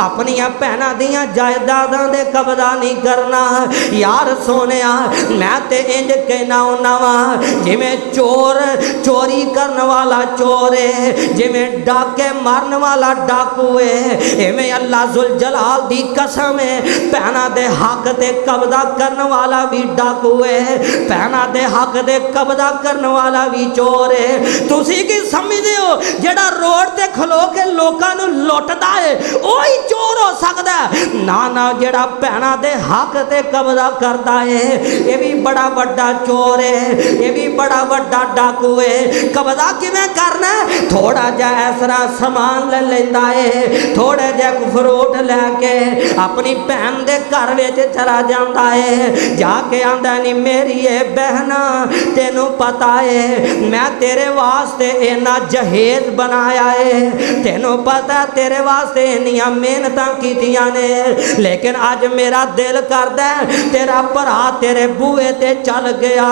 अपनियां भैनां दियां जायदादां दे कब्जा नहीं करना। यार सोनिया मैं ते इंज कहना हुन्ना वा जिवें चोर चोरी करने वाला चोर है, जिवें डाके मारन वाला डाकू है, इवें अल्लाह जुल जलाल दी कसम है भैनां दे हक ते कब्जा करने वाला भी डाकू है, भैनां दे हक ते कब्जा करने वाला भी चोर है। तुसी की समझदे हो जेड़ा रोड ते खलो के लोकां नूं लुटदा है ओही चोर हो सकदा है? ना ना, जेड़ा भैनां दे हक ते कब्जा करदा है ये भी बड़ा वड्डा चोर है, ये भी बड़ा वड्डा डाकू है। कब्जा किवें करना है? थोड़ा जा ऐसरा समान ले लेंदा है, थोड़े जे फ्रूट लैके अपनी भैन दे घर विच चला जांदा है, जाके आंदा नी मेरी ये बहना तेनू पता है मैं तेरे वास्ते इन्ना जहेज बनाया है, तेनू पता तेरे वास्ते इन्नियां मेहनतां कीतियां ने, लेकिन अज मेरा दिल करदा है तेरा भरा तेरे बूहे ते चल गया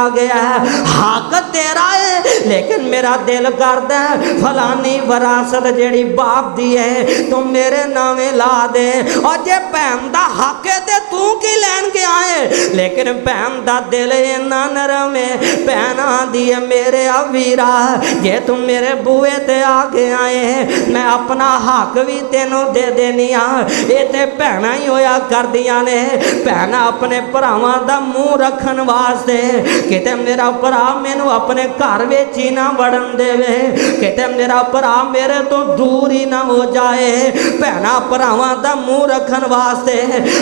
हक तेरा है, लेकिन मेरा दिल करदा है फलानी विरासत जेड़ी बाप दी है तू मेरे नामे ला दे। और जे भैन दा हक है ते तू की लैन के आए? लेकिन भैन दा दिल इन्ना नरम है, भैन आंदी है मेरे वीरा जे तू मेरे बूहे ते आके आए मैं अपना हक भी तेनों दे देनी आ। ये ते भैनां ही होया करदियां ने, भैनां अपने भरावां दा मुंह रखन वास्ते किते मेरा भरा मैनू अपने घर विच ही ना वड़न देवे, किते मेरा भरा मेरे तो दूर ही ना हो जाए। भैनां भरावां दा मुंह रखन वास्ते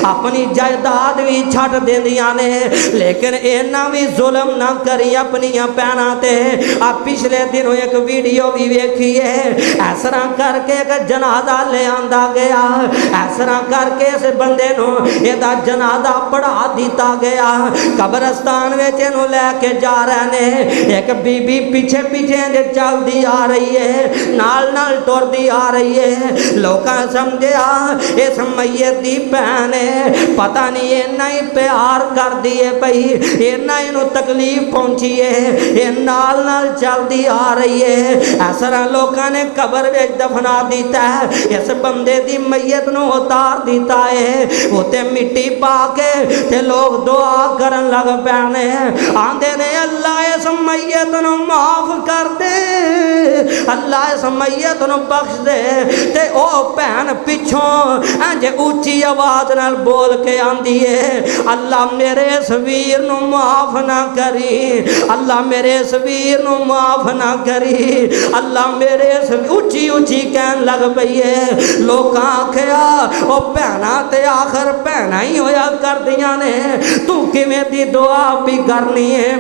अपनी जायदाद भी छड्ड देंदियां ने, लेकिन इन्ना भी जुल्म ना करी अपनियां भैनां ते। आ पिछले दिनों एक वीडियो भी वेखी है, इस तरह करके एक जनाजा ले आंदा गया, इस तरह करके इस बंदे नूं इहदा जनाजा पढ़ा दिता गया, कब्रस्तान विच इहनूं लैके जा रहे ने। एक बीबी पीछे पीछे चलदी आ रही है, नाल नाल टुरदी आ रही है। लोकां समझिया इस मैयत दी भैन है, पता नहीं इन्ना ही प्यार करदी है पई, इन्ना इहनूं तकलीफ पहुंची है, ये नाल नाल चलदी आ रही है। इस तरह लोकां ने कब्र विच दफना दिता है, इस बंदे दी मैयत नूं उतार दिता है, उत्ते मिट्टी पा के ते लोग दुआ करन लग पैने, आंदे ने अल्लाह इस मैयत नूं माफ कर दे, अल्लाह इस मैयत नूं बख्श दे। ते ओ भैन पिछों इंज उच्ची आवाज नाल बोल के आंदी है अल्लाह मेरे इस वीर नूं माफ ना करी, अल्लाह मेरे इस वीर नूं माफ ना करी, अल्लाह मेरे इस उच्ची उच्ची कहन लग पई है। लोकां आखिया ओ भैनां ते आखिर भैनां ही होया करदियां ने, तू किवें दी दुआ भी करनी है?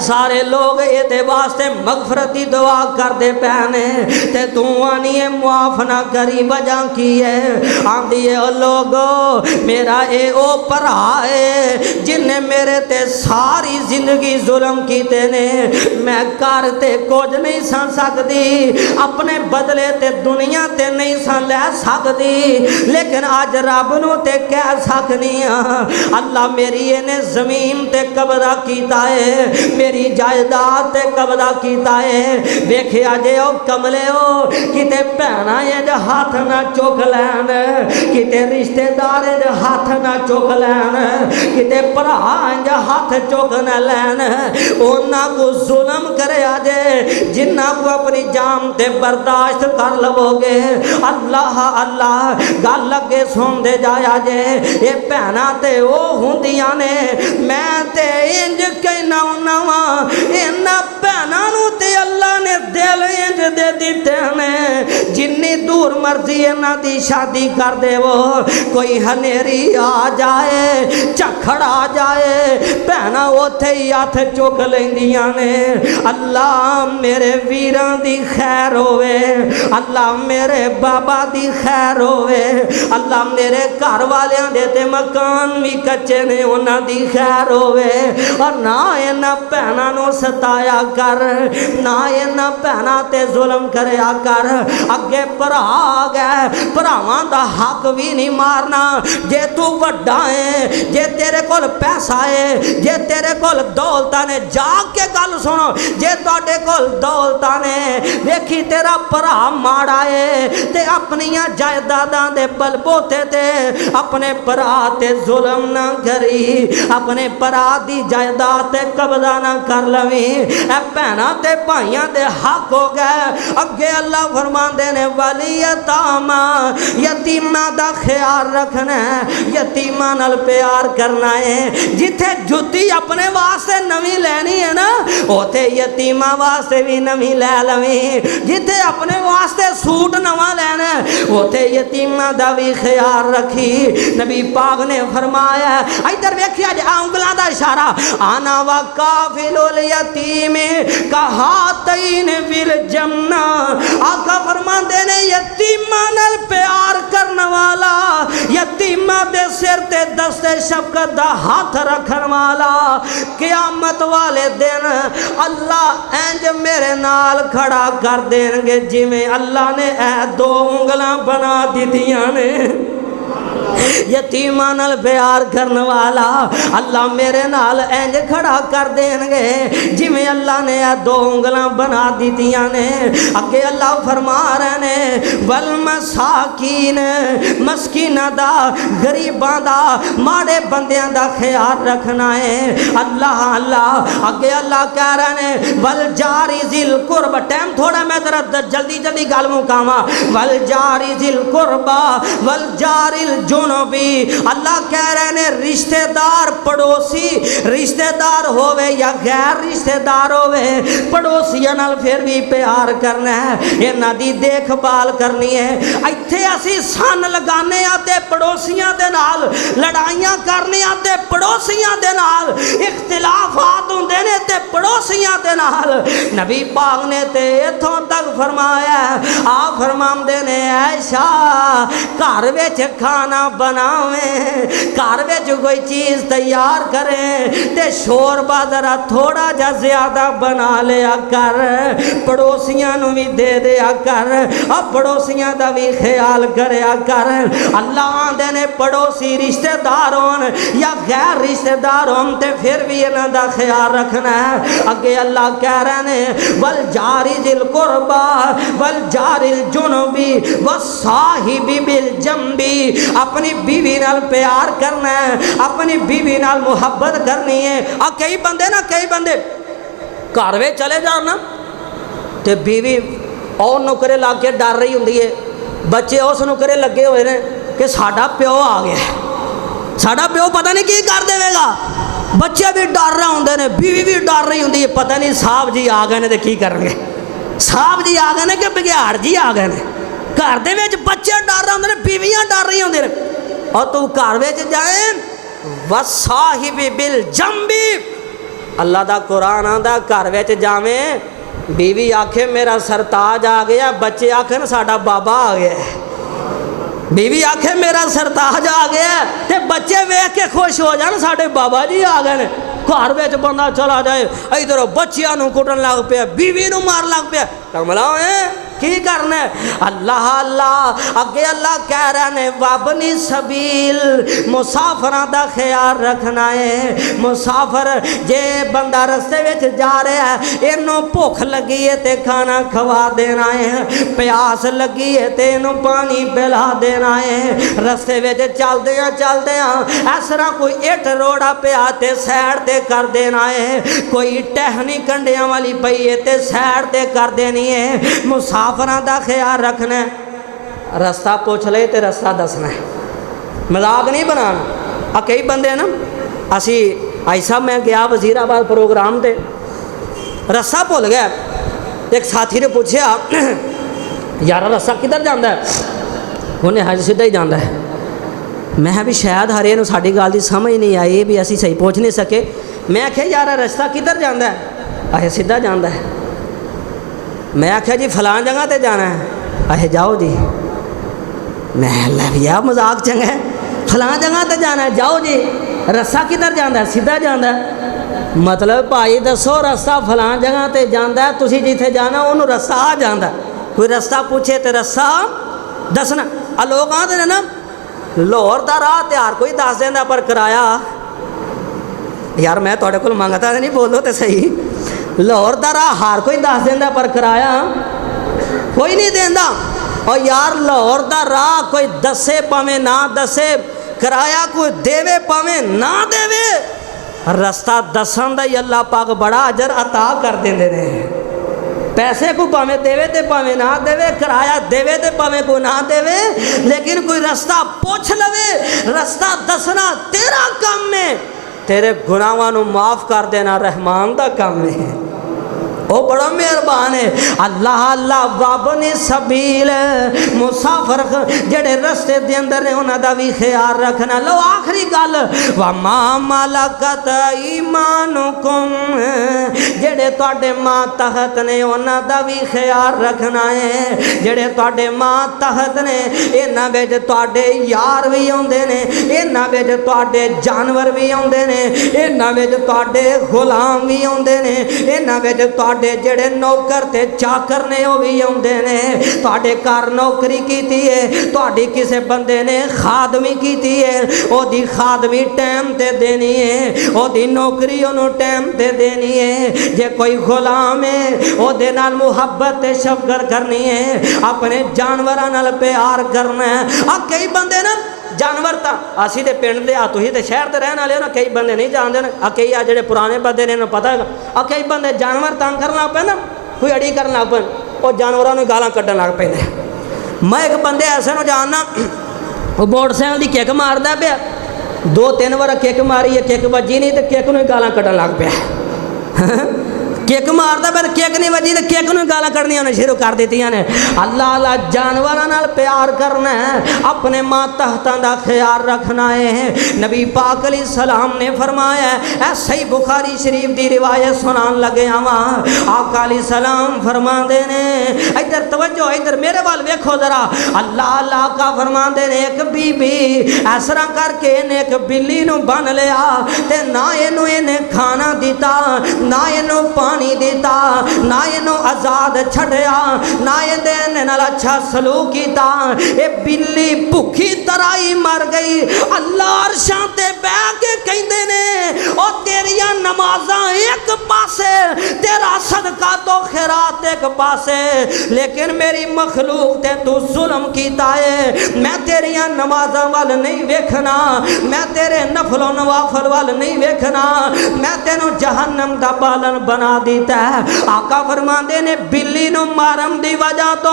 सारे लोग ये वास्ते मगफरत की दुआ करते पैने ते तू आनी है मुआफ ना करी, वजह की है? आंदी है ओ लोगो मेरा ये ओ भरा है जिन्हें मेरे ते सारी जिंदगी जुल्म कीते ने, मैं कर ते कुछ नहीं सन सकती, अपने बदले ते दुनिया ते नहीं सन लै सकती, लेकिन अज रब नूं ते कह सकनी अल्लाह मेरी इन्हें जमीन ते कब्जा कीता है, मेरी जायदाद ते कब्जा कीता है। वेखिया जे ओ कमले हो किते भैनां इंज हाथ ना चुक लैन, किते रिश्तेदार इंज हाथ ना चुक लैन, किते भरा इंज हाथ चुक न लैन, उन्हां को जुल्म करया जे जिन्हां को अपनी जान ते बर्दाश्त कर लवोगे। अल्लाह अल्लाह गल अगे सुनदे जाया जे ये भैनां ते ओ हुंदियां ने, मैं ते इंज कहना नवा इन्हां भैनां नूं ते अल्लाह ने दिल इंज दे दिते ने जिन्नी दूर मर्जी इन्हां दी शादी कर देवो, कोई हनेरी आ जाए झखड़ आ जाए भैनां उत्थे ही हथ चुक लैंदियां ने। अल्लाह मेरे वीरां दी खैर होवे, अल्लाह मेरे बाबा दी खैर होवे, अल्लाह मेरे घर वालियां दे ते मकान भी कच्चे ने उन्हां दी खैर होवे, और ना इन्हां भैनां नूं सताया कर, ना इन्हां अपनियां भैनां ते जुल्म करिया कर। अगे भरा गए, भरावां दा हक भी नहीं मारना। जे तू वड्डा है, जे तेरे कोल पैसा है, जे तेरे कोल दौलत ने, जाग के गल सुनो, जे तुहाडे कोल दौलत ने, वेखी तेरा भरा माड़ा है ते अपनियां जायदादां दे बलबोते ते अपने भरा ते जुल्म ना करी, अपने भरा दी जायदाद ते कब्जा ना कर लवी। ए भैनां ते भाइयां दे हक हो गए। अगे अल्लाह फरमांदे ने वाली यतामा, यतीमां दा ख्याल रखना है, यतीमां नाल प्यार करना है। जिथे जुत्ती अपने वास्ते नवी लैनी है ना, उथे यतीमां वास्ते भी नवी लै लवी। जिथे अपने वास्ते सूट नवा लैना है, उथे यतीमां दा भी ख्याल रखी। नबी पाक ने फरमाया, इधर वेखिया जे उंगलां दा इशारा, आना वा काफिलुल यतीम कहातैन फिल जन्ना। आका फरमांदे ने यतीमां नाल प्यार करने वाला, यतीमां दे सिर ते दस्ते शफकत दा हाथ रखन वाला, क़यामत वाले दिन अल्लाह इंज मेरे नाल खड़ा कर देंगे जिवें अल्लाह ने ए दो उंगलां बना दित्तियां ने। यतीमां नाल प्यार करने वाला अल्लाह मेरे नाल इंज खड़ा कर देंगे जिवें अल्लाह ने आ दो उंगलां बना दित्तियां ने। अगे अल्लाह फरमा रहे ने, वल मसाकीन, मस्कीना दा, गरीबां दा, माड़े बंदियां दा ख्याल रखना है। अल्लाह अल्लाह अगे अल्लाह कह रहे ने, वल जारी जिल कुर्ब, टाइम थोड़ा मैं जरा जल्दी जल्दी गल मुकावा। वल जारी जिल कुर्बा वल जारिल भी अल्लाह कह रहे ने, रिश्तेदार पड़ोसी, रिश्तेदार होवे या गैर रिश्तेदार होवे, पड़ोसियां नाल फिर भी प्यार करना है, इन्हां दी देखभाल करनी है। इत्थे असी सन लगाने आते पड़ोसियां दे नाल, लड़ाइयां करने आते पड़ोसियां दे नाल, इख्तिलाफात हुंदे ने ते पड़ोसियां दे नाल। नबी पाक ने ते इथों तक फरमाया, आप फरमांदे ने, ऐशा घर विच खाना बनावे, घर विच कोई चीज़ तैयार करे ते शोरबा जरा थोड़ा जा ज्यादा बना लिया कर, पड़ोसियां नूं भी दे दिया कर, अब पड़ोसियां दा भी ख्याल करया कर। अल्लाह आंदे ने पड़ोसी रिश्तेदार होन या गैर रिश्तेदार होन ते फिर भी इन्हां दा ख्याल रखना है। अगे अल्लाह कह रहे ने, वल जारी जिल कुर्बा वल जारिल जुनुबी वसाहिबी बिल जंबी, अपनी बीवी नाल प्यार करना है, अपनी बीवी नाल मुहब्बत करनी है। आ कई बंदे ना, कई बंदे घर में चले जाओ ना तो बीवी और नुकरे ला के डर रही होंगी है, बच्चे उस नुकरे लगे हुए हैं कि साडा प्यो आ गया, साडा प्यो पता नहीं की कर देगा। बच्चे भी डर रहे होंगे ने, बीवी भी डर रही होंगी है, पता नहीं साहब जी आ गए ने तो की करेंगे, साहब जी आ गए ने कि बघियाड़ जी आ गए ने। घर दे विच बच्चे डर रहे होंगे ने, बीवियां डर रही होंगे ने, और तू घर विच जाए वसाहिबी बिल जंबी, अल्लाह दा कुरान आंदा घर विच जावें, बीवी आखे मेरा सरताज आ गया, बच्चे आखन साडा बाबा आ गया, बीवी आखे मेरा सरताज आ गया ते बच्चे वेख के खुश हो जान साडे बाबा जी आ गए। घर विच बंदा चला जाए, इधरों बच्चियां नूं कुटन लग पिया, बीवी नूं मार लग पिया, कमला है की करना है। अल्लाह अल्लाह अगे अल्लाह कह रहे ने, वाबनी सबील, मुसाफिरां दा ख्याल रखना है। मुसाफिर जे बंदा रस्ते विच जा रहा है, इनू भुख लगी है तो खाना खवा देना है, प्यास लगी है तो इनू पानी पिला देना है। रस्ते विच चलदियां चलदियां इस तरह कोई इट रोड़ा पिया तो सैड ते कर देना है, कोई टहनी कंडियां वाली पई है तो सैड ते कर देनी है। मुसाफिरां दा ख्याल रखना है, रस्ता पूछ ले तो रस्ता दसना है, मजाक नहीं बनाना। कई बंदे ना, असी ऐसा मैं गया वजीराबाद प्रोग्राम ते रस्ता भुल गया, एक साथी ने पूछा यार रस्ता किधर जाता है, उन्हें हज सीधा ही जाता है। मैं भी शायद हरे नूं साडी गल दी समझ नहीं आई भी असी सही पहुँच नहीं सके। मैं आख्या यार रस्ता किधर जाता है, अहे सीधा जाता है। मैं आख्या जी फलां जगह ते जाना है, अहे जाओ जी। मैं लै भैया मजाक चंगा है, फलां जगह ते जाना है, जाओ जी। रस्सा किधर जाता है, सीधा जाता है। मतलब भाई दसो रस्ता फलां जगह ते जांदा है, तुसी जिथे जाना उन्होंने रस्ता आ जांदा। कोई रस्ता पूछे तो रस्ता दसना। आ लोग आते हैं ना लाहौर का राह तो हर कोई दस देंदा, पर किराया यार मैं तुहाडे कोल मंगता तो नहीं, बोलो तो सही। लाहौर का राह हर कोई दस देंदा, पर किराया कोई नहीं देंदा। और यार लाहौर का राह कोई दसे भावें ना दसे, किराया कोई देवे भावें ना देवे, रस्ता दसन दा ही अल्लाह पाक बड़ा अजर अता कर देंदे ने। पैसे को भावें देवे तो भावें ना देवे, किराया देवे तो भावें को ना देवे, लेकिन कोई रास्ता पूछ लवे, रास्ता दसना तेरा काम है, तेरे गुनाहां नूं माफ़ कर देना रहमान दा काम है। वो बड़ा मेहरबान है। अल्लाह अल्लाह वाबने सबील मुसाफर जेड़े रस्ते दे अंदर ने उन्हां दा भी ख्याल रखना। लो आखिरी गल वमा मलकत ईमानुकुम, जेड़े तुहाडे मां तहत ने उन्हां दा भी ख्याल रखना है। जेड़े तुहाडे मां तहत ने इन्हां विच तुहाडे यार भी आउंदे ने, इन्हां विच तुहाडे जानवर भी आउंदे ने, इन्हां विच तुहाडे गुलाम भी आउंदे ने, इन्हां विच जेड़े नौकर ते चाकर ने वो भी आउंदे ने। तुहाडे घर नौकरी कीती है, तुहाडी किसी बंदे ने खादमी कीती है, ओदी खादमी टाइम ते देनी है, ओदी नौकरी ओनू टाइम ते देनी है। जे कोई गुलाम है ओदे नाल मुहब्बत ते शफकत करनी है, अपने जानवरां नाल प्यार करना है। आ कई बंदे ना जानवर तो असी तो पिंड दे आ, तुसीं तो शहर के रहने वाले हो ना, कई बंदे नहीं जानते ना। आ कई आ जेड़े पुराने बंदे ने इन्हें पता है। आ कई बंदे जानवर तंग करन लग पे ना, कोई अड़ी करन लग पे, वो जानवरों ने गालां कड्डन लग पे। मैं एक बंदे ऐसे नूं जानना, वो मोटरसाइकिल की किक मारदा पिया, 2-3 बार किक मारी है, किक वजी नहीं तो किक नूं गालां कड्डन लग पिया। किक मारदा पर किक नहीं वजी तो किक नूं गालां कढ़नियां उन्हें शुरू कर दित्तियां ने। अल्लाह अल्लाह जानवरां नाल प्यार करना है, अपने मातहतां दा ख्याल रखना है। नबी पाक अलैहि सलाम ने फरमाया है, सही बुखारी शरीफ दी रिवायत सुनान लगे आवां। आका अलैहि सलाम फरमांदे ने, इधर तवज्जो, इधर मेरे वाल वेखो जरा। अल्लाह अल्लाह का फरमांदे ने, एक बीबी इस तरह करके इन्हें एक बिल्ली नूं बन लिया ते ना इनू इन्हें खाना दिता, ना इनू पानी दिता, ना इनू आजाद छड़िया, ना ये नाल अच्छा सलूक किया। ये बिल्ली भुखी तरह ही मर गई। अल्लाह अरशां ते बैठ के कहंदे ने, ओ तेरियां नमाज़ां एक पासे, तेरा सदका तो खैरात एक पासे, लेकिन मेरी मखलूक ते तू जुल्म कीता है। मैं तेरियां नमाज़ां वाल नहीं वेखना, मैं तेरे नफलो नवाफल वाल नहीं वेखना, मैं तेनों जहन्नम दा बालन बना दिता है। आका फरमांदे ने, बिल्ली नूं मारन दी वजह तो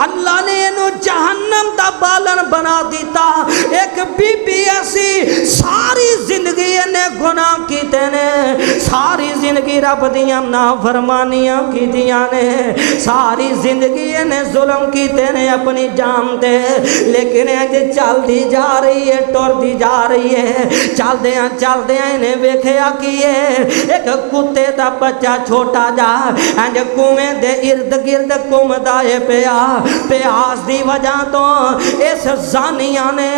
अल्लाह ने इनू जहन्नम दा बालन बना दिता। एक बीबी ऐसी सारी जिंदगी इन्हें गुनाह कीते ने, सारी जिंदगी रब दियां नाफरमानियां कीतियां ने, सारी जिंदगी इन्हें जुल्म कीते ने अपनी जान ते, लेकिन अज चलती जा रही है, टुरदी जा रही है। चलदियां चलदियां इन्हें वेखिया कि एक कुत्ते दा बच्चा छोटा जा इंज कुएं दे इर्द गिर्द घूमदा है पिया। प्यास दी वजह तो इस जानिया ने,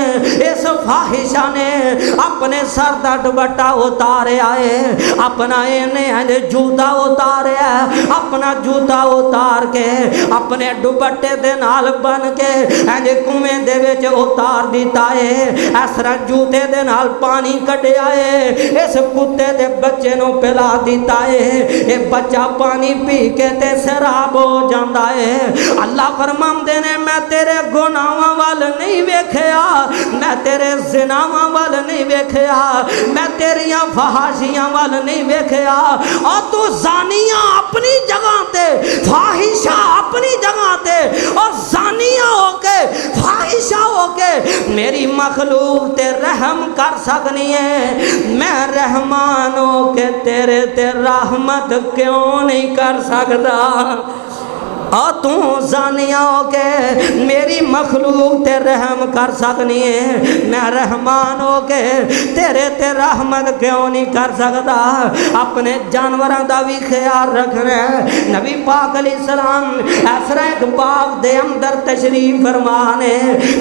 इस फाहिशा ने अपने सर दा दुपट्टा उतारिया है, अपना इन्हें इंज जूता उतारिया, अपना जूता उतार के अपने दुपट्टे दे नाल बन के इंज कुएं दे विच उतार दिता है। इस तरह जूते दे नाल पानी कढ़िया है, इस कुत्ते दे बच्चे नूं पिला दिता है। ये बच्चा पानी पी के ते शराब हो जाता है। अल्लाह फरमांदे ने, मैं तेरे गुनाहां वाल नहीं वेखिया, मैं तेरे जिनावां वाल नहीं वेखिया, मैं तेरियां फहाशियां वाल नहीं वेखिया। और तू जानिया अपनी जगह ते, फाहिशा अपनी जगह ते, और जानिया होके फाहिशा होके मेरी मखलूक ते रहम कर सकनी है। मैं रहमान होके तेरे ते रहमत क्यों नहीं कर सकता? आ तू जानिया हो के मेरी मखलूक ते रहम कर सकनी है, मैं रहमान हो के तेरे ते रहमत क्यों नहीं कर सकता। अपने जानवरों का भी ख्याल रखना है। नबी पाक अलैहिस्सलाम इस तरह एक बाग दे अंदर तशरीफ फरमाने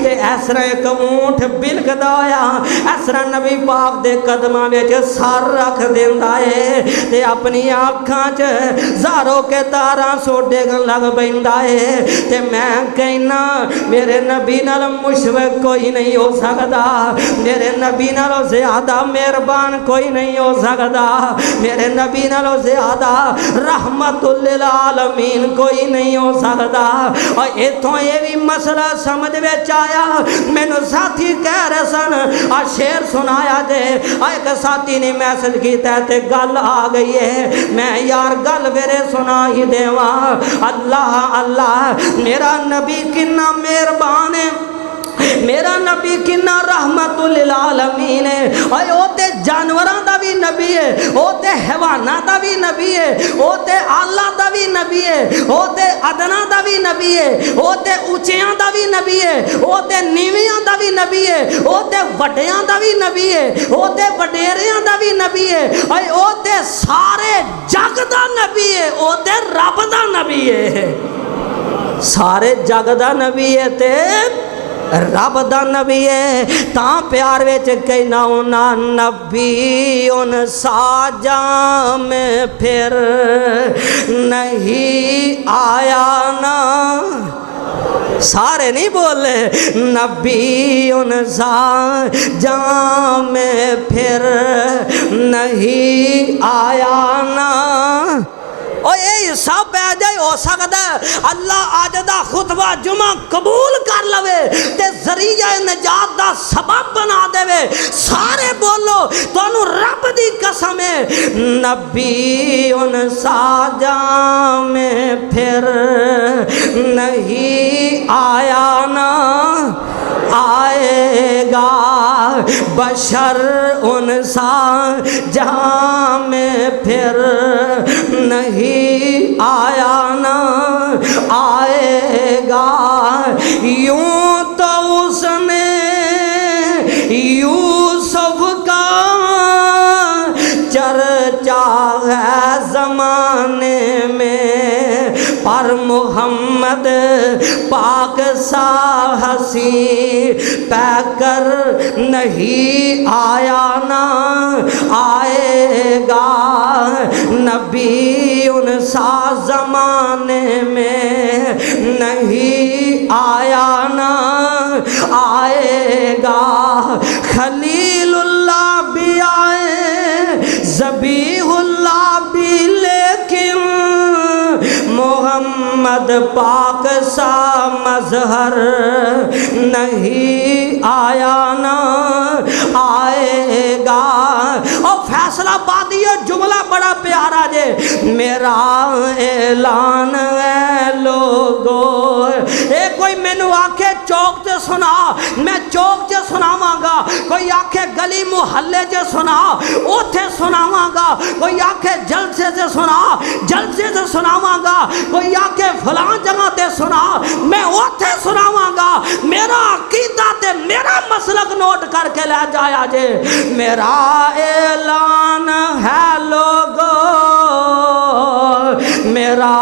ते इस तरह एक ऊंट बिलकदा होया इस तरह नबी पाक दे कदमां विच सर रख दिंदा है ते अपनी अखां च ज़ारो के तारा सोडेगन लग पैंदा है ते मैं कहना मेरे नबी नाल मुशरक कोई नहीं हो सकता, मेरे नबी नालों ज़्यादा मेहरबान कोई नहीं हो सकता, मेरे नबी नालों ज़्यादा रहमतुल लिल आलमीन कोई नहीं हो सकता। और इतों ये भी मसला समझ में आया, मैनू साथी कह रहे सन आ शेर सुनाया जे एक साथी ने मैसेज किया ते गल आ गई है, मैं यार गल मेरे सुना ही देवा। अल्लाह अल्लाह मेरा नबी किन्ना मेहरबान है, मेरा नबी किन्ना रहमतुल लिल आलमीन है। और वो ते जानवरों का भी नबी है, वो ते हैवाना का भी नबी है, वो ते आला का भी नबी है, वो ते अदना का भी नबी है, वो ते उचियां का भी नबी है, वो ते नीवियां का भी नबी है, वो ते वड्डियां का भी नबी है, वो ते वडेरियां का भी नबी है, और वो ते सारे जग का नबी है, वो ते रब का नबी है। सारे जग का नबी है ते रब दा नबी है। ता प्यार विच कहना ना नबी उन साजा में फिर नहीं आया ना, सारे नहीं बोले नबी उन साजा में फिर नहीं आया ना। और ये सब पैदा हो सकता अल्लाह अज का खुतबा जुमा कबूल कर लवे ते जरिया निजात का सबब बना देवे। सारे बोलो तुहानू रब दी कसम है नबी उन साजा में फिर नहीं आया ना आएगा बशर उन साजा में फिर नहीं आया ना आएगा। यूं तो उसने यूसुफ का चर्चा है ज़माने में, पर मोहम्मद पाक सा हसी पैकर नहीं आया ना आएगा। नबी उन सा ज़माने में नहीं आया ना आएगा। खलीलुल्लाह भी आए ज़बीहुल्लाह भी, लेकिन मोहम्मद पाक सा मजहर नहीं आया ना आएगा। और फैसलाबादी जुमला बड़ा प्यारा जे, मेरा ऐलान है लोगो। ए कोई मैनू आखे चौक से सुना, मैं चौक से सुनावांगा। कोई आखे गली मुहल्ले से सुना, उथे सुनावांगा। कोई आखे जलसे से सुना, जलसे से सुनावांगा। कोई आके फलां जगह ते सुना, मैं उथे सुनावांगा। मेरा अकीदा ते मेरा मसलक नोट करके ले जाया जे। मेरा ऐलान है लोगो, मेरा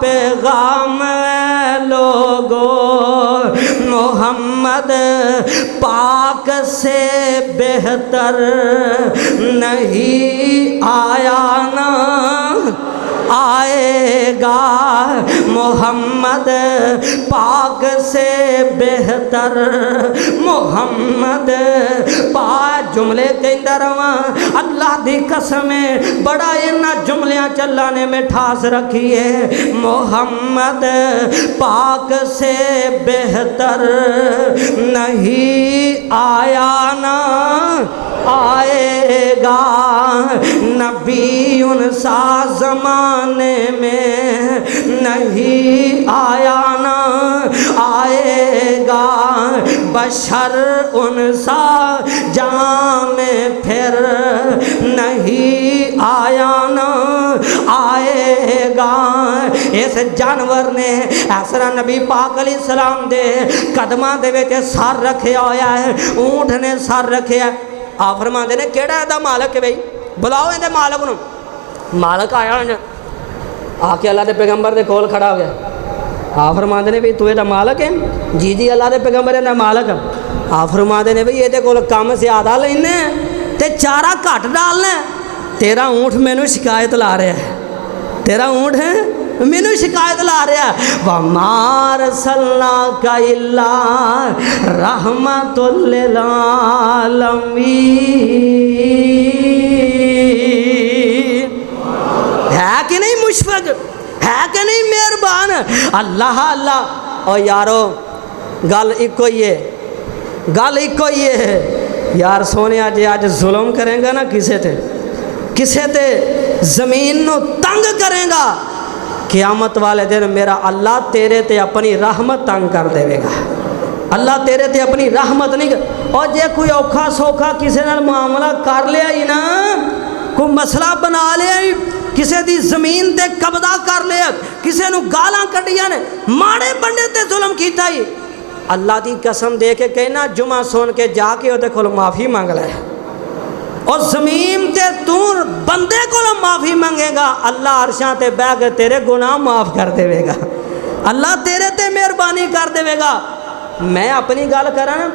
पैगाम है लोगो। मोहम्मद पाक से बेहतर नहीं आया ना आएगा। मोहम्मद पाक से बेहतर मोहम्मद पाक। जुमले कहता रवा अल्लाह दी कसम है, बड़ा इन्ना जुमलियां चलाने में ठास रखी है। मोहम्मद पाक से बेहतर नहीं आया ना आएगा। नबी उन सा ज़माने में नहीं आया ना आएगा। बशर उन सा जामे फिर नहीं आया ना आएगा। इस जिस जानवर ने इस तरह नबी पाक अलैहिस्सलाम दे कदमां दे विच सर रखिया होया है, ऊंट ने सर रखिया। आप फरमाते ने केड़ा इहदा मालक है भाई, बुलाओ इहदे मालक नूं। मालक आया आके अल्लाह के पैगंबर के कोल खड़ा हो गया। आप फरमाते ने भाई तू इहदा मालक है? जी जी अल्लाह के पैगंबर इहदा मालक। आप फरमाते ने भाई इहदे कोल कम ज़्यादा लैने ते चारा घट डालना। तेरा ऊँट मैनू शिकायत ला रहा है, तेरा ऊँट है मैनू शिकायत ला रहा है। वमार सल्ला का इल्ला रहमतुल लिल आलमीन। है कि नहीं मुशफक, है कि नहीं मेहरबान? अल्लाह अल्लाह। और यारो गल इको ही है, गल इको ही है यार सोने। जे अज जुल्म करेंगा ना किसे ते ज़मीन नू तंग करेगा, क़यामत वाले दिन मेरा अल्लाह तेरे ते अपनी रहमत तंग कर देगा। अल्लाह तेरे ते अपनी रहमत नहीं कर। और जे कोई औखा सौखा किसी नाल मामला कर लिया ही ना, कोई मसला बना लिया ही, किसी दी ज़मीन ते कब्जा कर लिया, किसी नू गालां कढ़ियां ने, माड़े बंदे ते जुल्म कीता ही, अल्लाह की कसम दे के कहना जुमा सुन के जाके उहदे कोल माफ़ी मंग ले। और ज़मीन ते तू बंदे को माफ़ी मंगेगा, अल्लाह अरशां ते बह के तेरे गुनाह माफ़ कर देगा। अल्लाह तेरे ते मेहरबानी कर देगा। मैं अपनी गल करा ना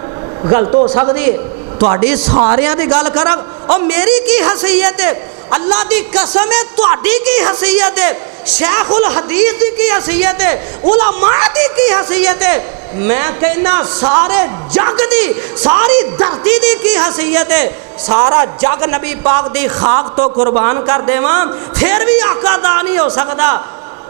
गलत हो सकती है, तुहाडी सारियां दी गल करा और मेरी की हसीयत है, अल्लाह की कसम है तुहाडी की हसीयत है, शेखुल हदीस की हसीयत है, उलमा की हसीयत है। मैं कहना सारे जग दी सारी धरती की हसीयत है। सारा जग नबी पाक दी खाक तो कुर्बान कर देवां फिर भी आका दा नहीं हो सकता।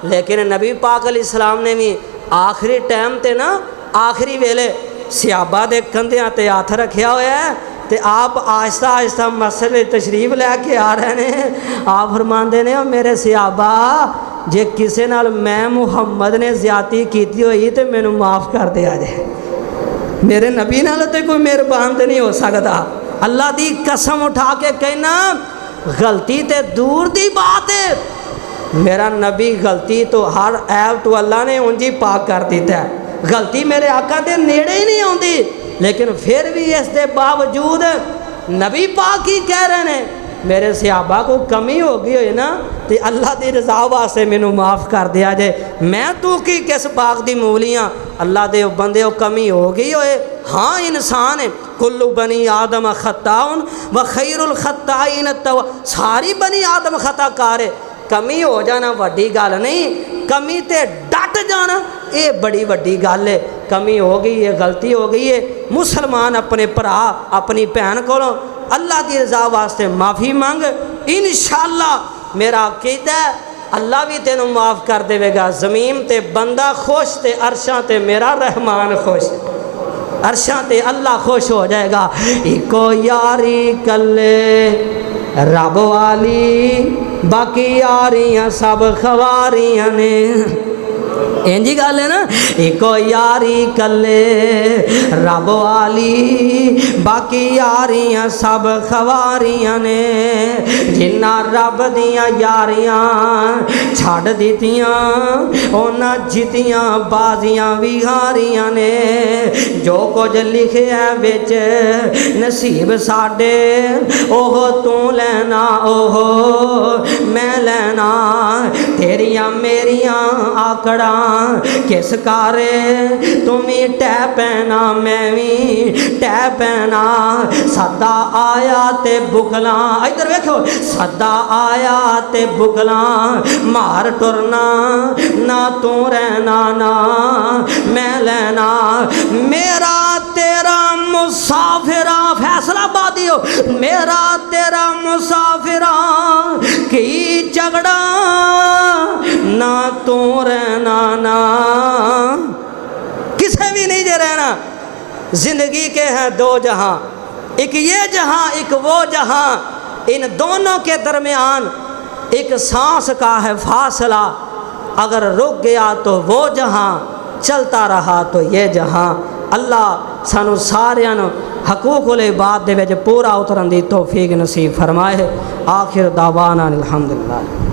लेकिन नबी पाक अलैहिस्सलाम ने भी आखिरी टाइम ते ना आखिरी वेले सियाबा दे कंधियां ते हथ रखिया होया है ते आप आहिस्ता आहिस्ता मस्जिद में तशरीफ लैके आ रहे हैं। आप फरमाते ने मेरे सियाबा जे किसी नाल मैं मुहम्मद ने ज़्यादती की हुई तो मैनू माफ़ कर दिया जाए, मेरे नबी नाल तो कोई मेहरबान तो नहीं हो सकता। अल्लाह की कसम उठा के कहना गलती तो दूर की बात है, मेरा नबी गलती तो हर ऐब तो अल्लाह ने उंज ही पाक कर दिता है, गलती मेरे आका के नेड़े ही नहीं आती। लेकिन फिर भी इसके बावजूद नबी पाक ही कह रहे हैं मेरे सियाबा को कमी हो गई हो ना तो अल्लाह की रज़ा वास्ते मैनू माफ़ कर दिया जाए। मैं तू की किस बाग दी मूलियाँ अल्लाह दे बंदे कमी हो गई होए। हाँ इंसान है, कुल्लु बनी आदम खत्ताउन व खैरुल खत्ताइन तव, सारी बनी आदम खताकार है। कमी हो जाना वड्डी गल नहीं, कमी ते डट जाना ये बड़ी वड्डी गल है। कमी हो गई है, गलती हो गई है, मुसलमान अपने भरा अपनी भैन कोलों अल्लाह की रज़ा वास्ते माफ़ी मंग, इंशाअल्लाह मेरा अकीदा है अल्लाह भी तेनू माफ़ कर देगा। ज़मीन ते बंदा खुश ते अरशां ते मेरा रहमान खुश, अरशां ते अल्लाह खुश हो जाएगा। इको यारी कल्ले रब वाली बाकी यारियां सब खवारियां ने, इंजी गल है ना। इको यारी कल्ले रब वाली बाकी यारियां सब खवारियां ने, जिन्ना रब दियां यारियां छड़ दितियां उन्हां जितियां बाजियां भी हारियां ने। जो कुछ लिखे है विच नसीब साडे ओह तू लेना ओह मैं लेना, तेरियां मेरियां आकड़ा किस कारे तुम्हें टह पैना मैं भी टह पैना। सदा आया ते बुगला, इधर वेखो, सदा आया ते बुगला मार टुरना ना तू रहना ना मैं लेना। मेरा तेरा मुसाफिरा फैसलाबादी हो, मेरा तेरा मुसाफिरा की झगड़ा ना तू रहना ना किसे भी नहीं जे रहना। जिंदगी के हैं दो जहां, एक ये जहां एक वो जहां, इन दोनों के दरमियान एक सांस का है फासला। अगर रुक गया तो वो जहां, चलता रहा तो ये जहां। अल्लाह सानू सारियां नू हकूकुल इबाद दे विच पूरा उतरन दी तौफीक नसीब फरमाए। आखिर दावाना अल्हम्दुलिल्लाह।